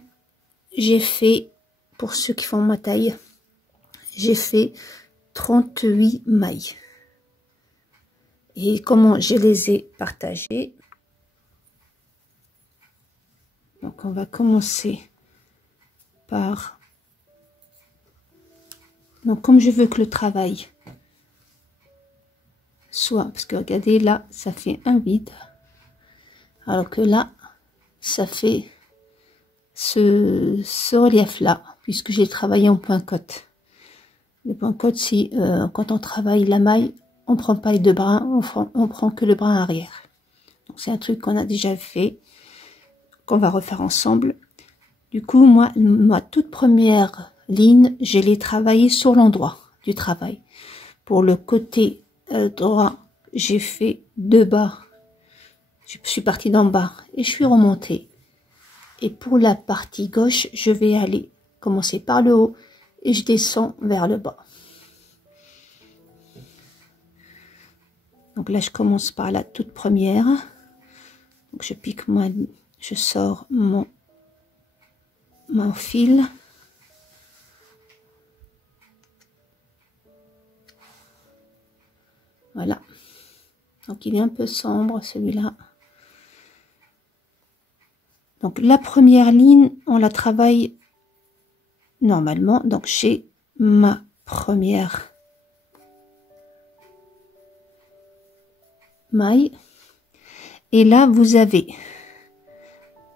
j'ai fait, pour ceux qui font ma taille, j'ai fait 38 mailles. Et comment je les ai partagées? Donc on va commencer par... Donc comme je veux que le travail soit, parce que regardez là ça fait un vide, alors que là ça fait ce relief là, puisque j'ai travaillé en point cote. Le point cote, si quand on travaille la maille, on prend pas les deux brins, on prend que le brin arrière. Donc c'est un truc qu'on a déjà fait, qu'on va refaire ensemble. Du coup, moi, ma toute première ligne, je l'ai travaillée sur l'endroit du travail. Pour le côté droit, j'ai fait 2 bas. Je suis partie d'en bas et je suis remontée. Et pour la partie gauche, je vais aller commencer par le haut et je descends vers le bas. Donc là, je commence par la toute première. Donc je pique je sors mon fil. Voilà. Donc il est un peu sombre celui-là. Donc la première ligne, on la travaille normalement. Donc j'ai ma première maille. Et là, vous avez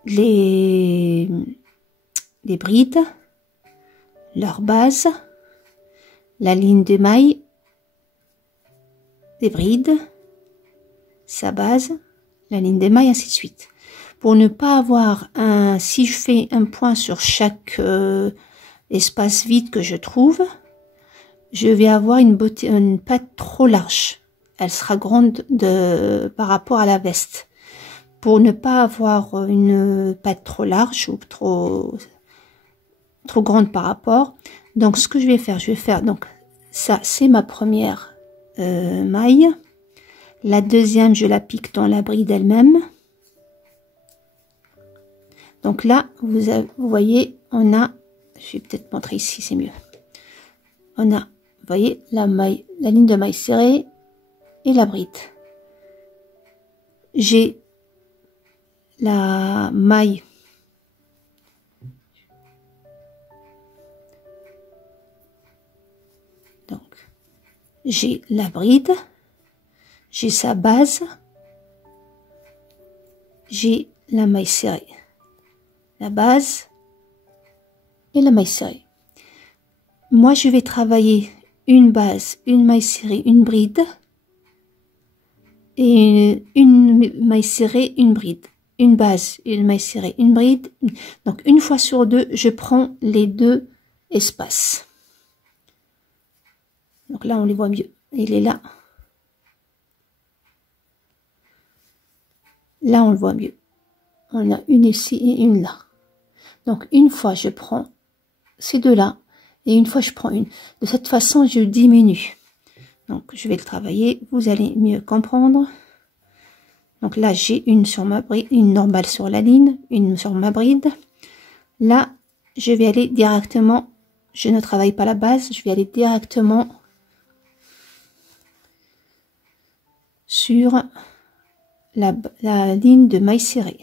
les brides, leur base, la ligne de maille, des brides, sa base, la ligne des mailles, ainsi de suite. Pour ne pas avoir si je fais un point sur chaque espace vide que je trouve, je vais avoir une patte trop large. Elle sera grande par rapport à la veste. Pour ne pas avoir une patte trop large ou trop grande par rapport. Donc ce que je vais faire, donc ça c'est ma première maille. La deuxième, je la pique dans la bride elle-même. Donc là, vous voyez, on a, je vais peut-être montrer ici, c'est mieux. On a, vous voyez, la ligne de maille serrée et la bride. J'ai la maille donc j'ai la bride, j'ai sa base, j'ai la maille serrée, la base et la maille serrée. Moi je vais travailler une base, une maille serrée, une bride et une maille serrée, une bride. Une base, une maille serrée, une bride. Donc une fois sur deux, je prends les deux espaces. Donc là, on les voit mieux. Il est là. Là, on le voit mieux. On a une ici et une là. Donc une fois, je prends ces deux-là et une fois, je prends une. De cette façon, je diminue. Donc je vais le travailler. Vous allez mieux comprendre. Donc là, j'ai une sur ma bride, une normale sur la ligne, une sur ma bride. Là, je vais aller directement, je ne travaille pas la base, je vais aller directement sur la ligne de maille serrée.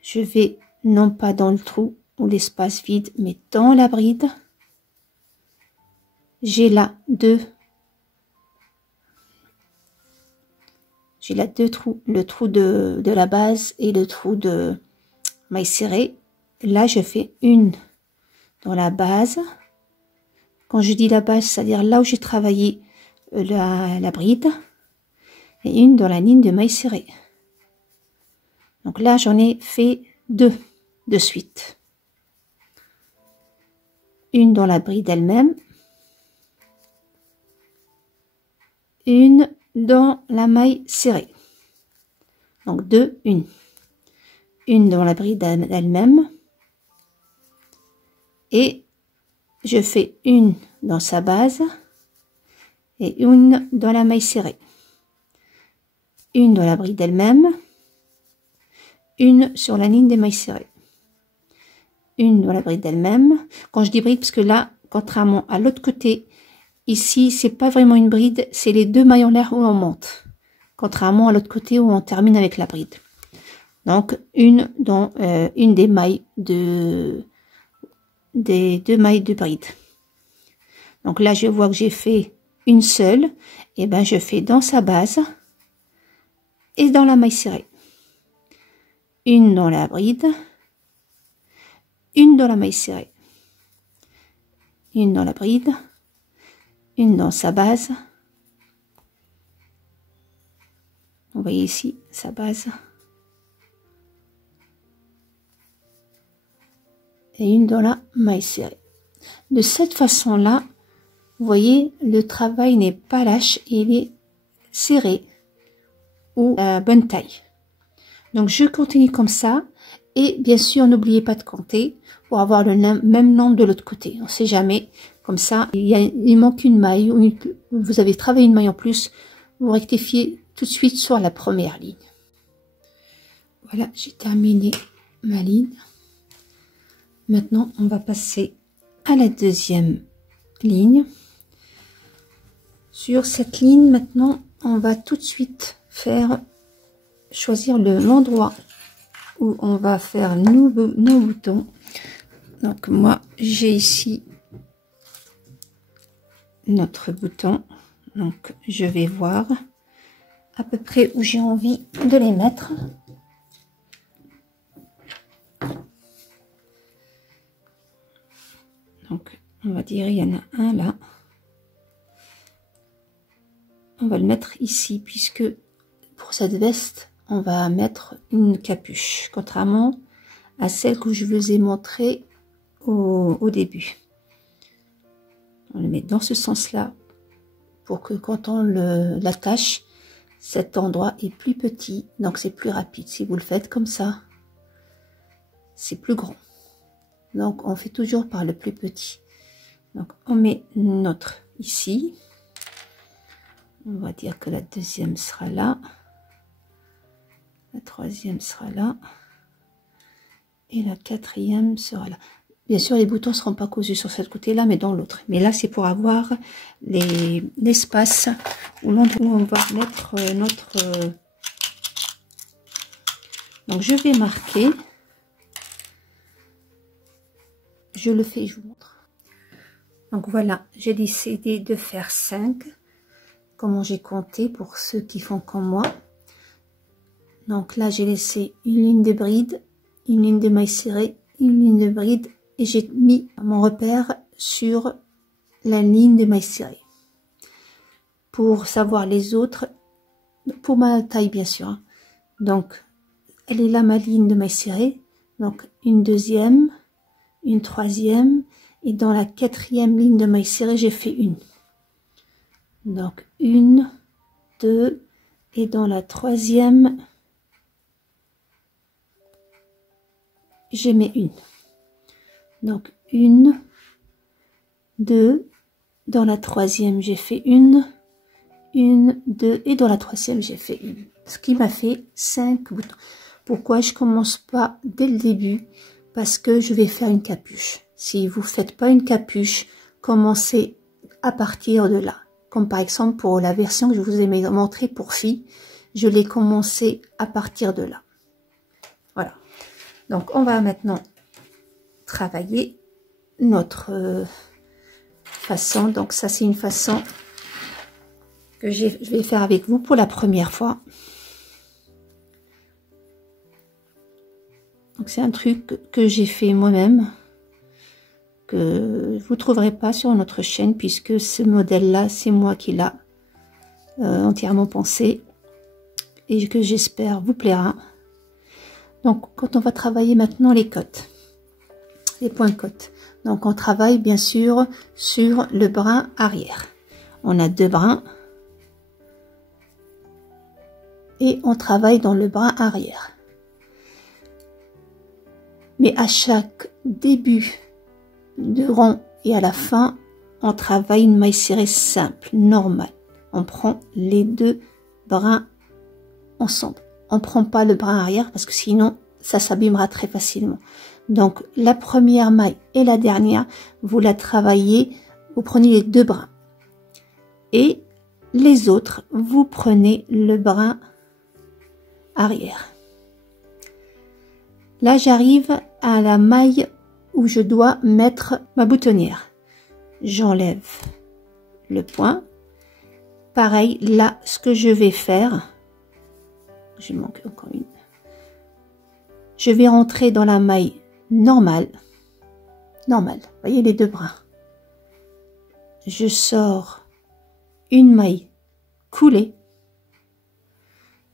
Je vais non pas dans le trou ou l'espace vide, mais dans la bride. J'ai là deux trous, le trou de la base et le trou de maille serrée. Là, je fais une dans la base. Quand je dis la base, c'est-à-dire là où j'ai travaillé la bride, et une dans la ligne de maille serrée. Donc là, j'en ai fait deux de suite. Une dans la bride elle-même, une dans la maille serrée. Donc deux, une dans la bride elle-même, et je fais une dans sa base et une dans la maille serrée, une dans la bride elle-même, une sur la ligne des mailles serrées, une dans la bride elle-même. Quand je dis bride, parce que là, contrairement à l'autre côté, ici c'est pas vraiment une bride, c'est les deux mailles en l'air où on monte, contrairement à l'autre côté où on termine avec la bride. Donc une dans une des mailles des deux mailles de bride. Donc là, je vois que j'ai fait une seule, et ben je fais dans sa base et dans la maille serrée. Une dans la bride, une dans la maille serrée, une dans la bride, une dans sa base. Vous voyez ici sa base. Et une dans la maille serrée. De cette façon-là, vous voyez, le travail n'est pas lâche, il est serré ou à bonne taille. Donc je continue comme ça. Et bien sûr, n'oubliez pas de compter pour avoir le même nombre de l'autre côté. On ne sait jamais. Comme ça, il manque une maille, ou vous avez travaillé une maille en plus, vous rectifiez tout de suite sur la première ligne. Voilà, j'ai terminé ma ligne. Maintenant, on va passer à la deuxième ligne. Sur cette ligne, maintenant, on va tout de suite choisir l'endroit où on va faire nos boutons. Donc moi, j'ai ici notre bouton. Donc je vais voir à peu près où j'ai envie de les mettre. Donc on va dire il y en a un là. On va le mettre ici puisque pour cette veste on va mettre une capuche, contrairement à celle que je vous ai montrée au début. On le met dans ce sens là pour que quand on l'attache, cet endroit est plus petit, donc c'est plus rapide. Si vous le faites comme ça, c'est plus grand. Donc on fait toujours par le plus petit. Donc on met notre ici. On va dire que la deuxième sera là. La troisième sera là. Et la quatrième sera là. Bien sûr, les boutons ne seront pas cousus sur ce côté-là, mais dans l'autre. Mais là, c'est pour avoir l'espace où on va mettre notre... Donc, je vais marquer. Je le fais, je vous montre. Donc, voilà, j'ai décidé de faire 5. Comment j'ai compté pour ceux qui font comme moi. Donc là, j'ai laissé une ligne de bride, une ligne de maille serrée, une ligne de bride et j'ai mis mon repère sur la ligne de maille serrée. Pour savoir les autres, pour ma taille bien sûr. Hein. Donc, elle est là ma ligne de maille serrée. Donc, une deuxième, une troisième et dans la quatrième ligne de maille serrée, j'ai fait une. Donc, une, deux et dans la troisième, j'ai mis une. Donc, une, deux, dans la troisième, j'ai fait une, deux, et dans la troisième, j'ai fait une. Ce qui m'a fait 5 boutons. Pourquoi je commence pas dès le début? Parce que je vais faire une capuche. Si vous faites pas une capuche, commencez à partir de là. Comme par exemple pour la version que je vous ai montrée pour filles, je l'ai commencé à partir de là. Voilà. Donc on va maintenant travailler notre façon. Donc ça c'est une façon que je vais faire avec vous pour la première fois. Donc c'est un truc que j'ai fait moi-même, que vous trouverez pas sur notre chaîne puisque ce modèle là c'est moi qui l'a entièrement pensé et que j'espère vous plaira. Donc quand on va travailler maintenant les côtes, les points côtes, donc on travaille bien sûr sur le brin arrière. On a 2 brins et on travaille dans le brin arrière. Mais à chaque début de rang et à la fin, on travaille une maille serrée simple, normale. On prend les 2 brins ensemble. On ne prend pas le brin arrière parce que sinon, ça s'abîmera très facilement. Donc, la première maille et la dernière, vous la travaillez, vous prenez les 2 brins. Et les autres, vous prenez le brin arrière. Là, j'arrive à la maille où je dois mettre ma boutonnière. J'enlève le point. Pareil, là, ce que je vais faire, je manque encore une. Je vais rentrer dans la maille normale. Normale, voyez les 2 brins. Je sors une maille coulée,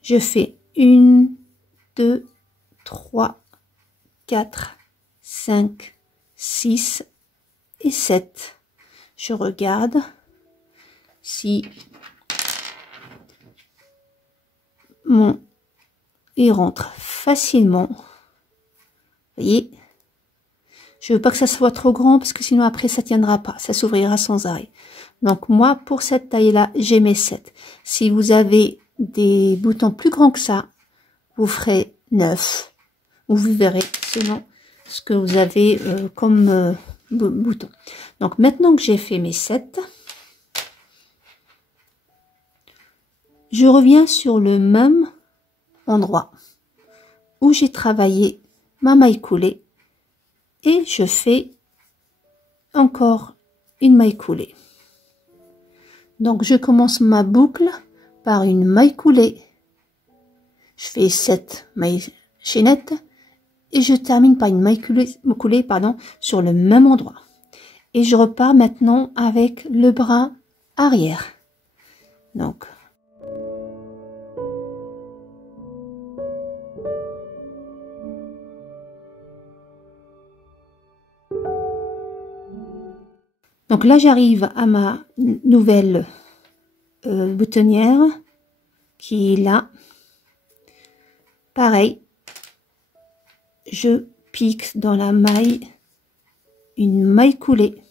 je fais 1, 2, 3, 4, 5, 6 et 7. Je regarde si il rentre facilement. Vous voyez, je veux pas que ça soit trop grand parce que sinon après ça tiendra pas, ça s'ouvrira sans arrêt. Donc moi pour cette taille là j'ai mes 7. Si vous avez des boutons plus grands que ça, vous ferez 9, ou vous verrez selon ce que vous avez comme bouton. Donc maintenant que j'ai fait mes 7, je reviens sur le même endroit où j'ai travaillé ma maille coulée et je fais encore une maille coulée. Donc je commence ma boucle par une maille coulée, je fais 7 mailles chaînettes et je termine par une maille coulée pardon, sur le même endroit. Et je repars maintenant avec le bras arrière. Donc là, j'arrive à ma nouvelle boutonnière qui est là. Pareil, je pique dans la maille une maille coulée.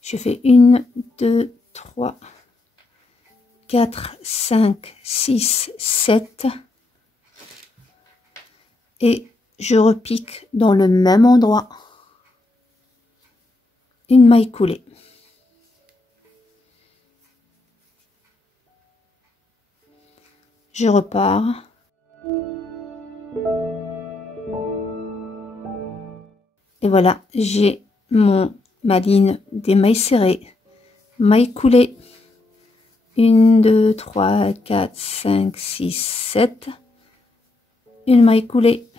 Je fais 1, 2, 3, 4, 5, 6, 7 et je repique dans le même endroit une maille coulée. Je repars. Et voilà, j'ai ma ligne des mailles serrées, mailles coulées. 1, 2, 3, 4, 5, 6, 7. Une maille coulée.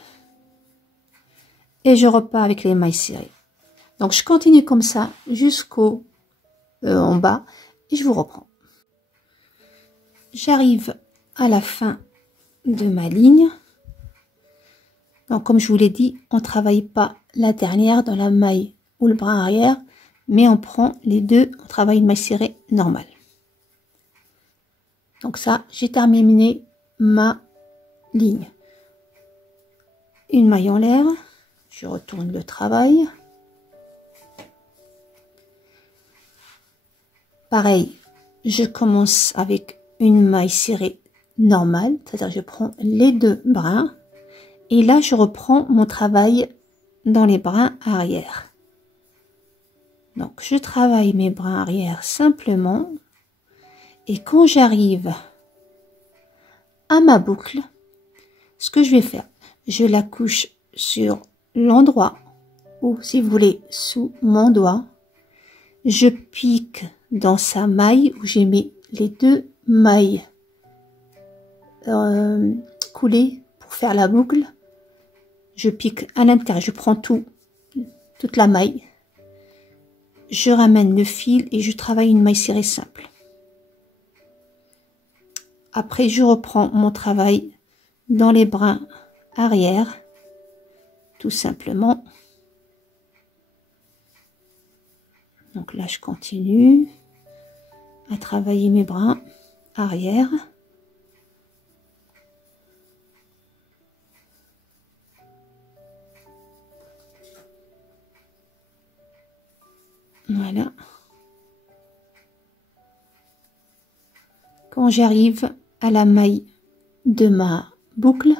Et je repars avec les mailles serrées. Donc je continue comme ça jusqu'au en bas et je vous reprends. J'arrive à la fin de ma ligne. Donc comme je vous l'ai dit, on ne travaille pas la dernière dans la maille ou le bras arrière, mais on prend les deux, on travaille une maille serrée normale. Donc ça, j'ai terminé ma ligne. Une maille en l'air, je retourne le travail. Pareil, je commence avec une maille serrée normale, c'est-à-dire je prends les deux brins et là je reprends mon travail dans les brins arrière. Donc je travaille mes brins arrière simplement et quand j'arrive à ma boucle, ce que je vais faire, je la couche sur l'endroit ou si vous voulez sous mon doigt, je pique dans sa maille où j'ai mis les deux mailles coulées pour faire la boucle. Je pique à l'intérieur, je prends toute la maille, je ramène le fil et je travaille une maille serrée simple. Après je reprends mon travail dans les brins arrière, tout simplement. Donc là je continue à travailler mes brins arrière. Voilà. Quand j'arrive à la maille de ma boucle,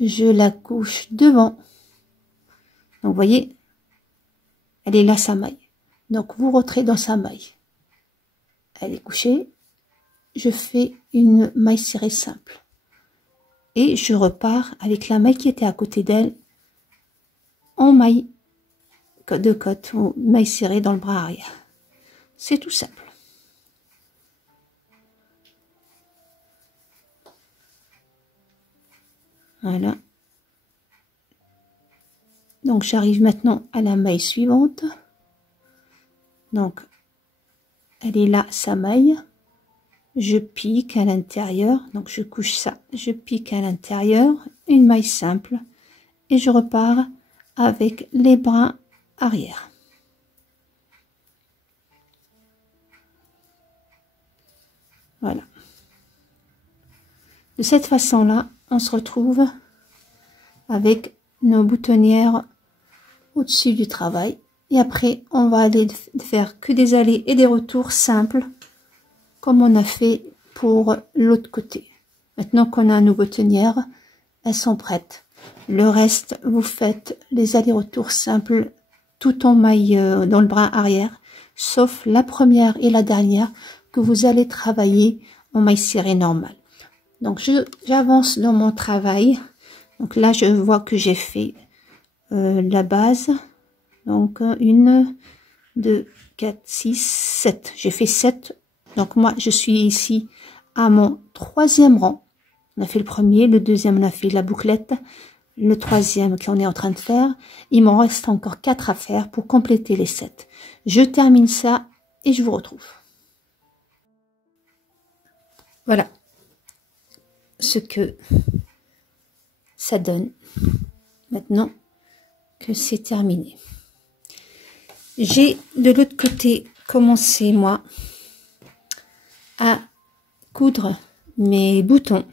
je la couche devant. Donc vous voyez, elle est là sa maille. Donc vous rentrez dans sa maille. Elle est couchée. Je fais une maille serrée simple. Et je repars avec la maille qui était à côté d'elle en maille de côte ou maille serrée dans le bras arrière. C'est tout simple. Voilà. Donc j'arrive maintenant à la maille suivante. Donc elle est là, sa maille. Je pique à l'intérieur, donc je couche ça, je pique à l'intérieur, une maille simple et je repars avec les brins arrière. Voilà. De cette façon-là, on se retrouve avec nos boutonnières au-dessus du travail. Et après, on va aller faire que des allers et des retours simples, comme on a fait pour l'autre côté. Maintenant qu'on a nos boutonnières, elles sont prêtes. Le reste, vous faites les allers-retours simples tout en maille dans le brin arrière, sauf la première et la dernière que vous allez travailler en maille serrée normale. Donc j'avance dans mon travail. Donc là, je vois que j'ai fait la base. Donc 1, 2, 4, 6, 7. J'ai fait 7. Donc moi, je suis ici à mon 3e rang. On a fait le premier, le deuxième, on a fait la bouclette. Le 3e qu'on est en train de faire. Il m'en reste encore 4 à faire pour compléter les 7. Je termine ça et je vous retrouve. Voilà ce que ça donne maintenant que c'est terminé. J'ai de l'autre côté commencé moi à coudre mes boutons,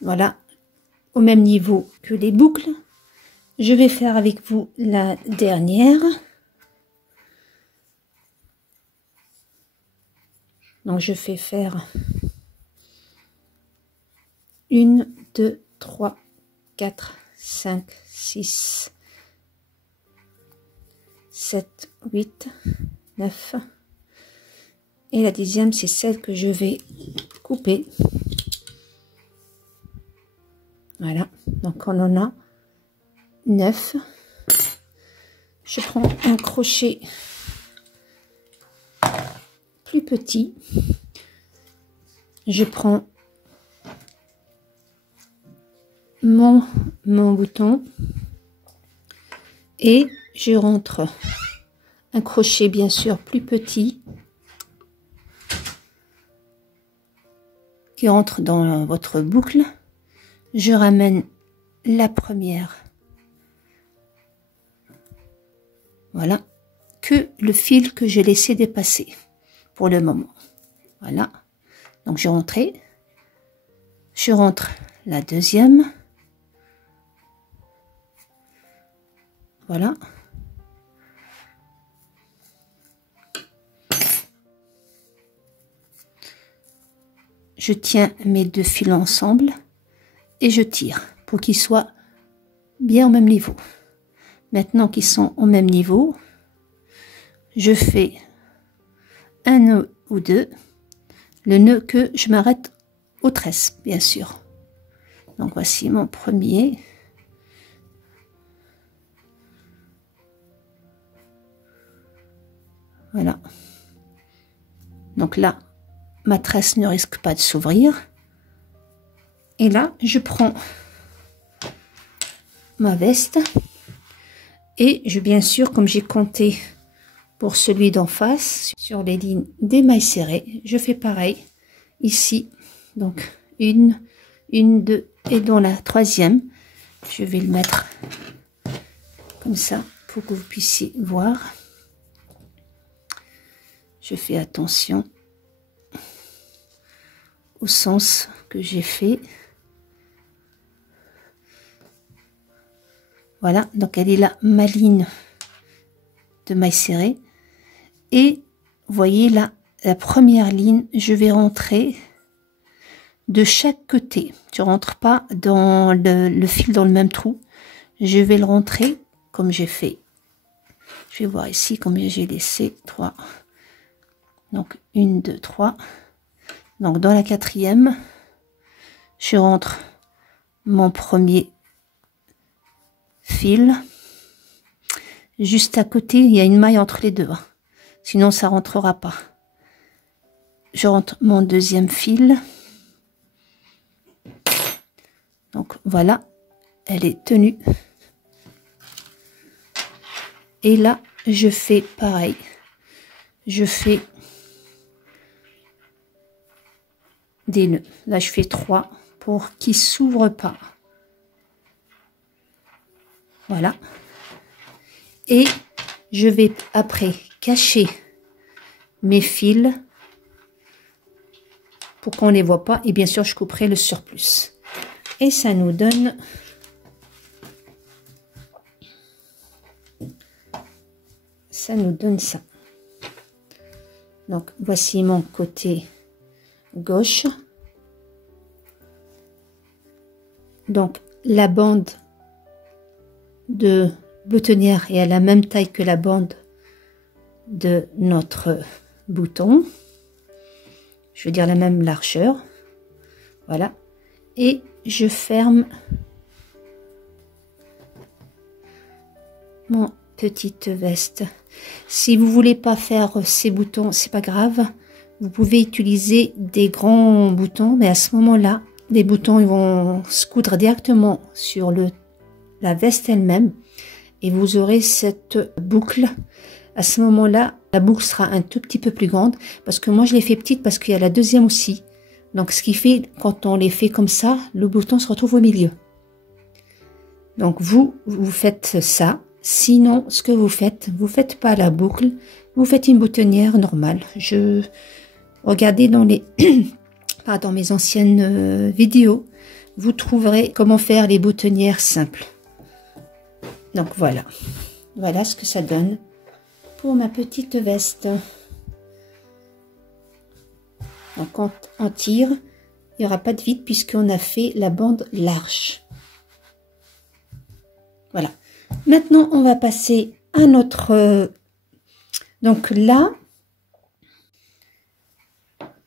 voilà, au même niveau que les boucles. Je vais faire avec vous la dernière. Donc je fais faire 1, 2, 3, 4, 5, 6, 7, 8, 9. Et la 10e, c'est celle que je vais couper. Voilà, donc on en a 9. Je prends un crochet plus petit. Je prends mon bouton et je rentre un crochet bien sûr plus petit qui entre dans votre boucle. Je ramène la première, voilà, que le fil que j'ai laissé dépasser pour le moment. Voilà, donc je rentre la deuxième, voilà, je tiens mes 2 fils ensemble et je tire pour qu'ils soient bien au même niveau. Maintenant qu'ils sont au même niveau, je fais un nœud ou 2, le nœud que je m'arrête aux tresses, bien sûr. Donc voici mon premier. Voilà. Donc là, ma tresse ne risque pas de s'ouvrir. Et là, je prends ma veste et bien sûr, comme j'ai compté pour celui d'en face, sur les lignes des mailles serrées, je fais pareil ici. Donc 1, 2 et dans la 3e, je vais le mettre comme ça pour que vous puissiez voir. Je fais attention au sens que j'ai fait. Voilà, donc elle est là, ma ligne de mailles serrées. Et vous voyez là, la première ligne, je vais rentrer de chaque côté. Je rentre pas dans le fil dans le même trou. Je vais le rentrer comme j'ai fait. Je vais voir ici combien j'ai laissé. 3. Donc 1, 2, 3. Donc dans la 4e, je rentre mon premier fil. Juste à côté, il y a une maille entre les deux. Sinon, ça rentrera pas. Je rentre mon 2e fil. Donc voilà, elle est tenue. Et là, je fais pareil. je fais des nœuds. Là, je fais 3 pour qu'ils ne s'ouvrent pas. Voilà. Et je vais après cacher mes fils pour qu'on ne les voit pas. Et bien sûr, je couperai le surplus. Et ça nous donne ça. Donc, voici mon côté gauche. Donc, la bande de boutonnière est à la même taille que la bande de notre bouton. Je veux dire la même largeur. Voilà. Et je ferme mon petite veste. Si vous voulez pas faire ces boutons, c'est pas grave. Vous pouvez utiliser des grands boutons, mais à ce moment-là, les boutons ils vont se coudre directement sur la veste elle-même et vous aurez cette boucle. À ce moment-là, la boucle sera un tout petit peu plus grande parce que moi je l'ai fait petite parce qu'il y a la deuxième aussi. Donc ce qui fait, quand on les fait comme ça, le bouton se retrouve au milieu. Donc vous faites ça. Sinon, ce que vous faites pas la boucle, vous faites une boutonnière normale. Regardez dans dans mes anciennes vidéos, vous trouverez comment faire les boutonnières simples. Donc voilà, voilà ce que ça donne pour ma petite veste. Donc quand on tire, il n'y aura pas de vide puisqu'on a fait la bande large. Voilà. Maintenant, on va passer à notre... donc là,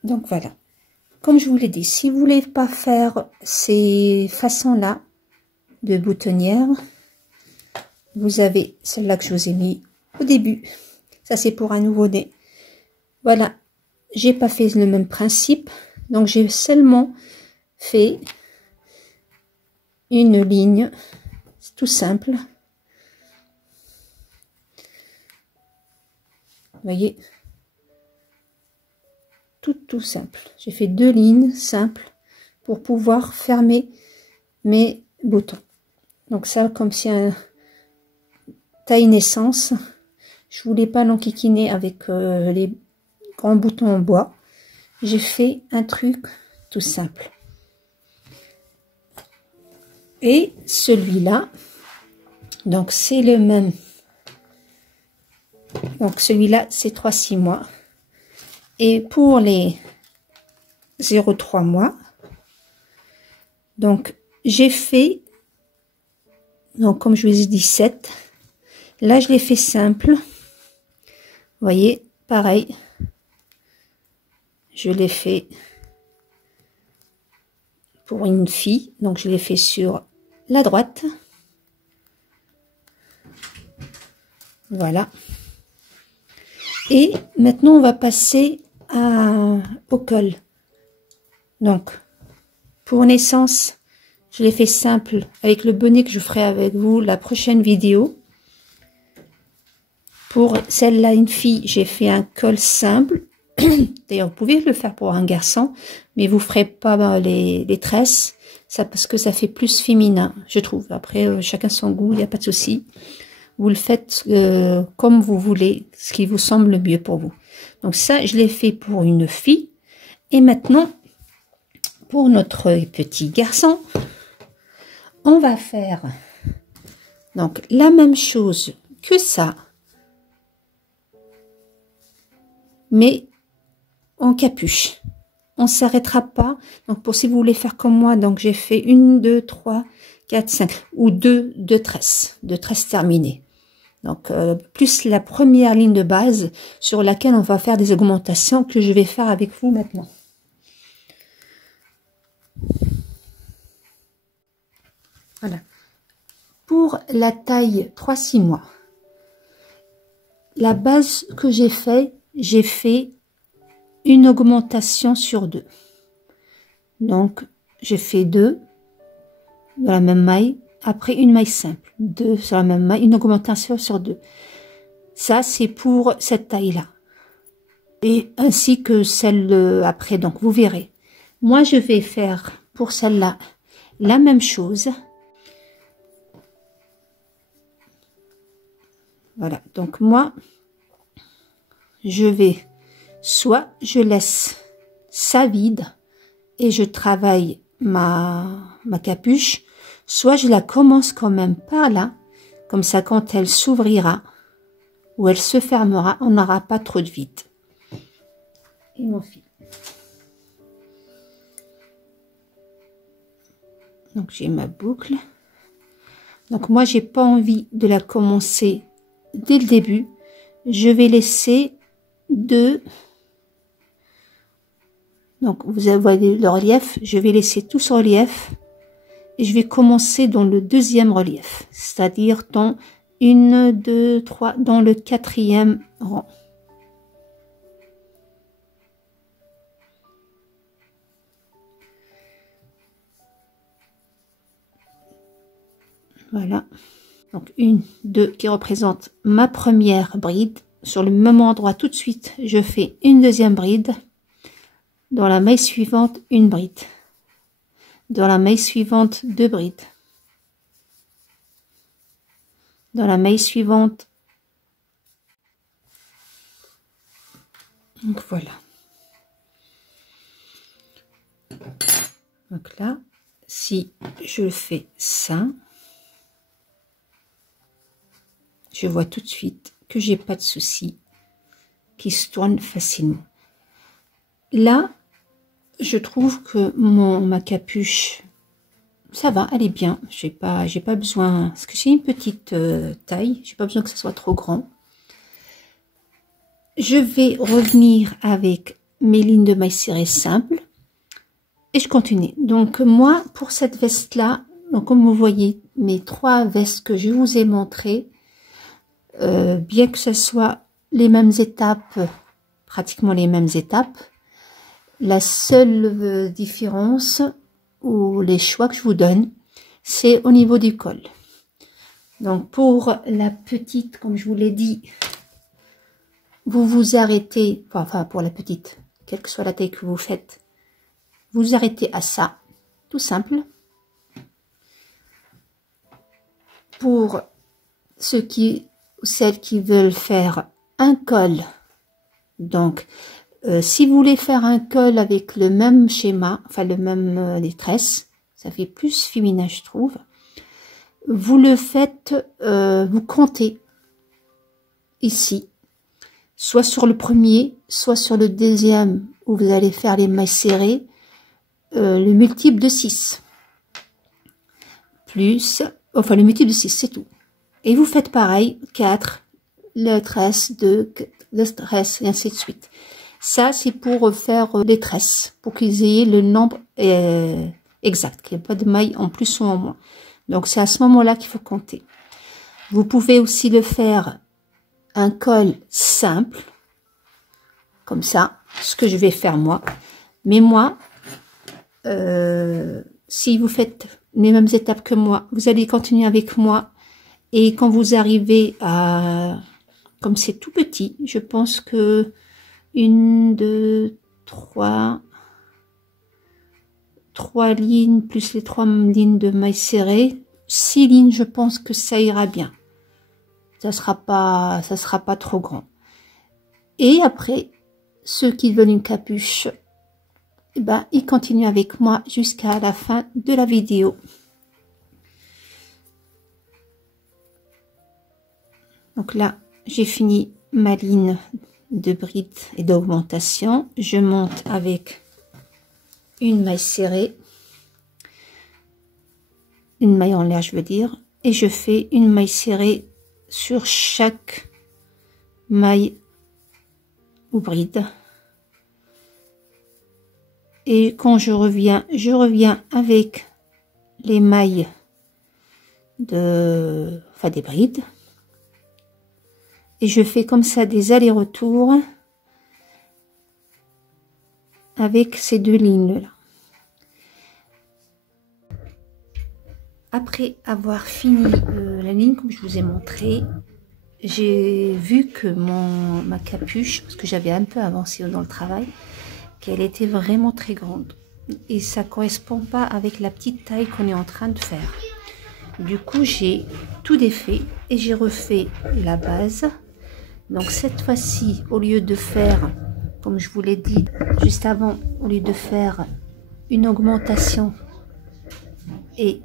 donc voilà. Comme je vous l'ai dit, si vous voulez pas faire ces façons-là de boutonnière, vous avez celle-là que je vous ai mis au début. Ça, c'est pour un nouveau-né. Voilà. J'ai pas fait le même principe. Donc, j'ai seulement fait une ligne. C'est tout simple. Vous voyez, tout simple. J'ai fait 2 lignes simples pour pouvoir fermer mes boutons. Donc ça, comme c'est un taille naissance, je voulais pas l'enquiquiner avec les grands boutons en bois. J'ai fait un truc tout simple. Et celui-là, donc c'est le même. Donc celui-là, c'est 3-6 mois. Et pour les 0,3 mois, donc j'ai fait, donc comme je vous ai dit, 7. Là, je l'ai fait simple. Vous voyez, pareil. Je l'ai fait pour une fille. Donc, je l'ai fait sur la droite. Voilà. Et maintenant, on va passer au col. Donc, pour naissance, je l'ai fait simple avec le bonnet que je ferai avec vous la prochaine vidéo. Pour celle-là, une fille, j'ai fait un col simple. D'ailleurs, vous pouvez le faire pour un garçon, mais vous ferez pas les tresses, ça parce que ça fait plus féminin, je trouve. Après, chacun son goût, il n'y a pas de souci. Vous le faites comme vous voulez, ce qui vous semble le mieux pour vous. Donc ça, je l'ai fait pour une fille. Et maintenant, pour notre petit garçon, on va faire donc la même chose que ça, mais en capuche. On ne s'arrêtera pas. Donc pour si vous voulez faire comme moi, donc j'ai fait 1, 2, 3, 4, 5 ou 2 tresses terminées. Donc plus la première ligne de base sur laquelle on va faire des augmentations que je vais faire avec vous maintenant. Voilà. Pour la taille 3-6 mois, la base que j'ai fait une augmentation sur 2. Donc, j'ai fait 2 de la même maille, après une maille simple, 2 sur la même maille, une augmentation sur 2. Ça, c'est pour cette taille-là. et ainsi que celle après, donc vous verrez. Moi je vais faire pour celle-là la même chose. Voilà, donc moi je vais, soit je laisse ça vide et je travaille ma capuche, soit je la commence quand même par là, comme ça quand elle s'ouvrira ou elle se fermera, on n'aura pas trop de vide. Et mon fil. Donc j'ai ma boucle. Donc moi j'ai pas envie de la commencer dès le début. Je vais laisser deux. Donc vous voyez le relief, je vais laisser tout ce relief et je vais commencer dans le deuxième relief, c'est-à-dire dans 1, 2, 3, dans le 4e rang. Voilà, donc 1, 2 qui représente ma première bride. Sur le même endroit tout de suite, je fais une deuxième bride. Dans la maille suivante, une bride. Dans la maille suivante, deux brides. Dans la maille suivante. Donc voilà. Donc là, si je fais ça, je vois tout de suite que j'ai pas de souci, qui se tourne facilement. Là, je trouve que ma capuche, ça va, elle est bien. J'ai pas besoin, parce que j'ai une petite taille, j'ai pas besoin que ce soit trop grand. Je vais revenir avec mes lignes de mailles serrées simples et je continue. Donc moi, pour cette veste là, donc comme vous voyez, mes 3 vestes que je vous ai montrées, bien que ce soit les mêmes étapes, pratiquement les mêmes étapes, la seule différence ou les choix que je vous donne, c'est au niveau du col. Donc pour la petite, comme je vous l'ai dit, vous vous arrêtez, enfin pour la petite, quelle que soit la taille que vous faites, vous arrêtez à ça, tout simple. Pour ceux qui, celles qui veulent faire un col, donc si vous voulez faire un col avec le même schéma, enfin le même les tresses, ça fait plus féminin je trouve. Vous le faites, vous comptez ici, soit sur le premier, soit sur le deuxième où vous allez faire les mailles serrées, le multiple de 6. Plus, enfin le multiple de 6, c'est tout. Et vous faites pareil, 4, le tresse, 2, le tresse, et ainsi de suite. Ça, c'est pour faire les tresses, pour qu'ils aient le nombre exact, qu'il n'y ait pas de mailles en plus ou en moins. Donc, c'est à ce moment-là qu'il faut compter. Vous pouvez aussi le faire un col simple, comme ça, ce que je vais faire moi. Mais moi, si vous faites les mêmes étapes que moi, vous allez continuer avec moi. Et quand vous arrivez à... Comme c'est tout petit, je pense que 1, 2, 3 lignes, plus les 3 lignes de mailles serrées, 6 lignes, je pense que ça ira bien. Ça sera pas trop grand. Et après, ceux qui veulent une capuche, eh ben, ils continuent avec moi jusqu'à la fin de la vidéo. Donc là, j'ai fini ma ligne de bride et d'augmentation. Je monte avec une maille serrée, une maille en l'air je veux dire, et je fais une maille serrée sur chaque maille ou bride. Et quand je reviens avec les mailles de, enfin des brides. Et je fais comme ça des allers-retours avec ces 2 lignes là. Après avoir fini la ligne comme je vous ai montré, j'ai vu que ma capuche, parce que j'avais un peu avancé dans le travail, qu'elle était vraiment très grande. Et ça correspond pas avec la petite taille qu'on est en train de faire. Du coup, j'ai tout défait et j'ai refait la base. Donc cette fois-ci, au lieu de faire, comme je vous l'ai dit juste avant, au lieu de faire une augmentation et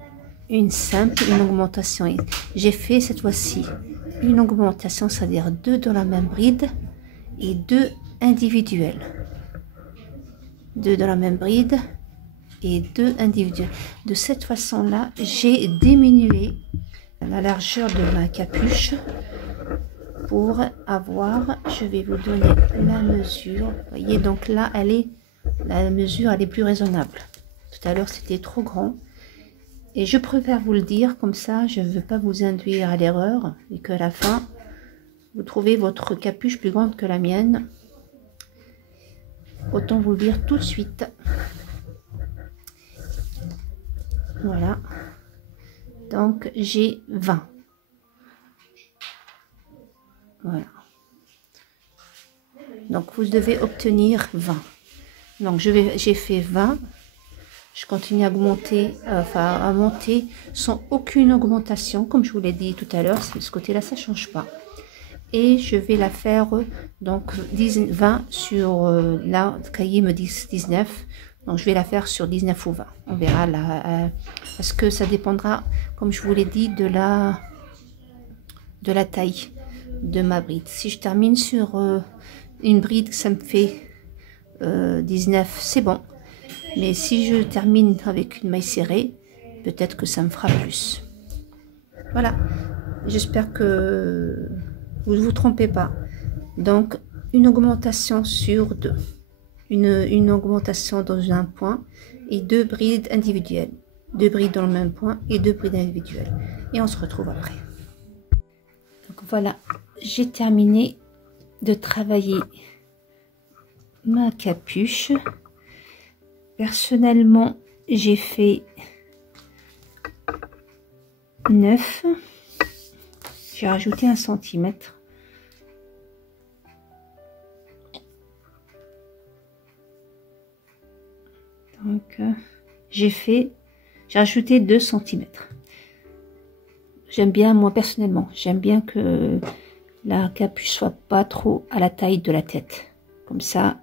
une simple, une augmentation, j'ai fait cette fois-ci une augmentation, c'est-à-dire 2 dans la même bride et 2 individuels. 2 dans la même bride et 2 individuels. De cette façon-là, j'ai diminué la largeur de ma capuche pour avoir, je vais vous donner la mesure. Vous voyez, donc là, la mesure, elle est plus raisonnable. Tout à l'heure, c'était trop grand. Et je préfère vous le dire, comme ça, je ne veux pas vous induire à l'erreur et qu'à la fin, vous trouvez votre capuche plus grande que la mienne. Autant vous le dire tout de suite. Voilà. Donc, j'ai 20. Voilà. Donc, vous devez obtenir 20. Donc, j'ai fait 20. Je continue à augmenter, à monter sans aucune augmentation. Comme je vous l'ai dit tout à l'heure, ce côté-là, ça ne change pas. Et je vais la faire, donc, 20 sur, là, le cahier me dit 19. Donc, je vais la faire sur 19 ou 20. On verra là, parce que ça dépendra, comme je vous l'ai dit, de la taille de ma bride. Si je termine sur une bride, ça me fait 19, c'est bon. Mais si je termine avec une maille serrée, peut-être que ça me fera plus. Voilà. J'espère que vous ne vous trompez pas. Donc, une augmentation sur 2. Une augmentation dans un point et 2 brides individuelles. 2 brides dans le même point et 2 brides individuelles. Et on se retrouve après. Donc voilà, j'ai terminé de travailler ma capuche. Personnellement, j'ai fait 9. J'ai rajouté 1 centimètre. Donc, j'ai rajouté 2 centimètres. J'aime bien, moi personnellement, j'aime bien que la capuche soit pas trop à la taille de la tête. Comme ça,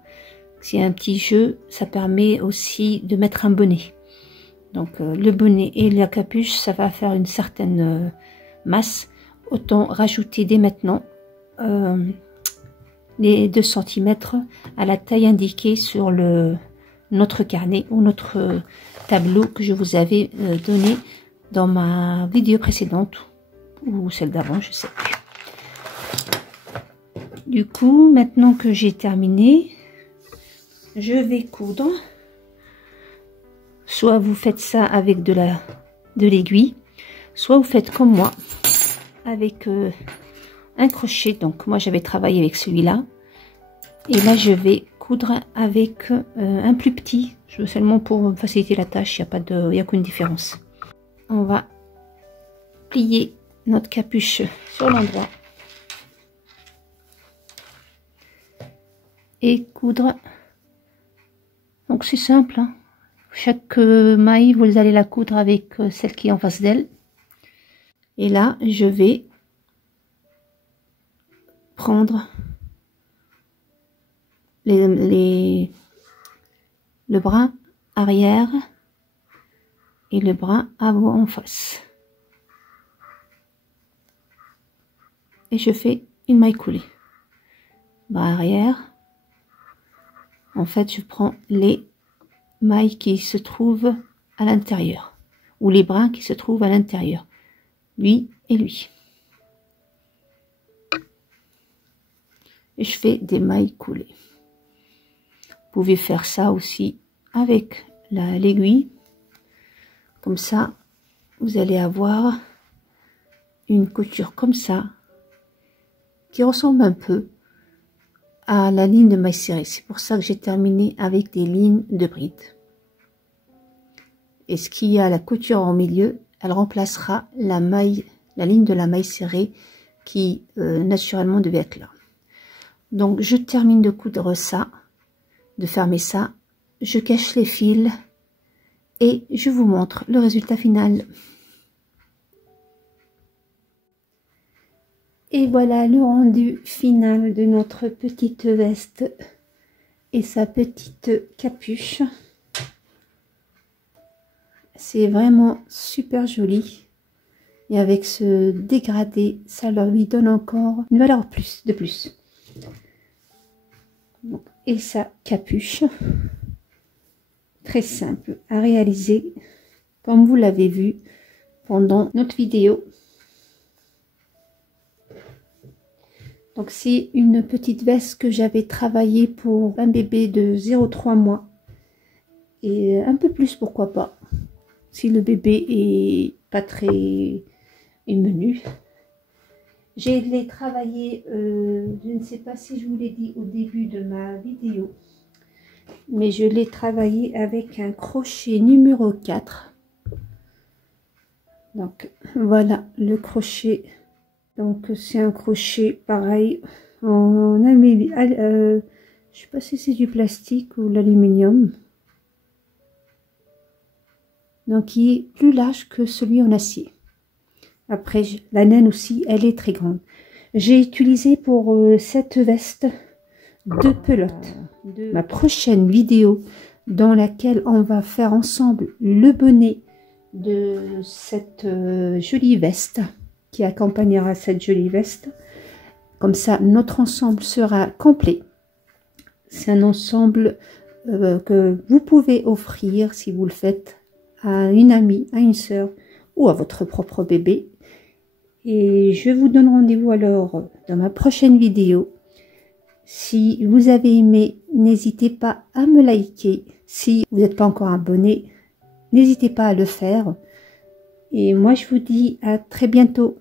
s'il y a un petit jeu, ça permet aussi de mettre un bonnet. Donc le bonnet et la capuche, ça va faire une certaine masse. Autant rajouter dès maintenant les 2 cm à la taille indiquée sur notre carnet ou notre tableau que je vous avais donné dans ma vidéo précédente ou celle d'avant, je sais plus. Du coup, maintenant que j'ai terminé, je vais coudre. Soit vous faites ça avec de l'aiguille, soit vous faites comme moi avec un crochet. Donc moi j'avais travaillé avec celui-là et là je vais coudre avec un plus petit, seulement pour faciliter la tâche. Il n'y a qu'une différence. On va plier notre capuche sur l'endroit et coudre. Donc c'est simple, hein. Chaque maille, vous allez la coudre avec celle qui est en face d'elle. Et là, je vais prendre le bras arrière et le bras avant en face. Et je fais une maille coulée. Bras arrière. En fait, je prends les mailles qui se trouvent à l'intérieur, ou les brins qui se trouvent à l'intérieur, lui et lui. Et je fais des mailles coulées. Vous pouvez faire ça aussi avec l'aiguille. Comme ça, vous allez avoir une couture comme ça, qui ressemble un peu à la ligne de maille serrée. C'est pour ça que j'ai terminé avec des lignes de bride. Et ce qui a la couture au milieu, elle remplacera la ligne de la maille serrée qui naturellement devait être là. Donc je termine de coudre ça, de fermer ça, je cache les fils et je vous montre le résultat final. Et voilà le rendu final de notre petite veste et sa petite capuche. C'est vraiment super joli. Et avec ce dégradé, ça leur lui donne encore une valeur de plus. Et sa capuche, très simple à réaliser, comme vous l'avez vu pendant notre vidéo. Donc c'est une petite veste que j'avais travaillée pour un bébé de 0,3 mois. Et un peu plus, pourquoi pas, si le bébé est pas très menu. J'ai les travaillé, je ne sais pas si je vous l'ai dit au début de ma vidéo, mais je l'ai travaillé avec un crochet numéro 4. Donc voilà le crochet. Donc c'est un crochet pareil en je sais pas si c'est du plastique ou l'aluminium. Donc il est plus large que celui en acier. Après la naine aussi, elle est très grande. J'ai utilisé pour cette veste 2 pelotes. Ma prochaine vidéo dans laquelle on va faire ensemble le bonnet de cette jolie veste qui accompagnera cette jolie veste. Comme ça, notre ensemble sera complet. C'est un ensemble que vous pouvez offrir si vous le faites à une amie, à une sœur ou à votre propre bébé. Et je vous donne rendez-vous alors dans ma prochaine vidéo. Si vous avez aimé, n'hésitez pas à me liker. Si vous n'êtes pas encore abonné, n'hésitez pas à le faire. Et moi, je vous dis à très bientôt.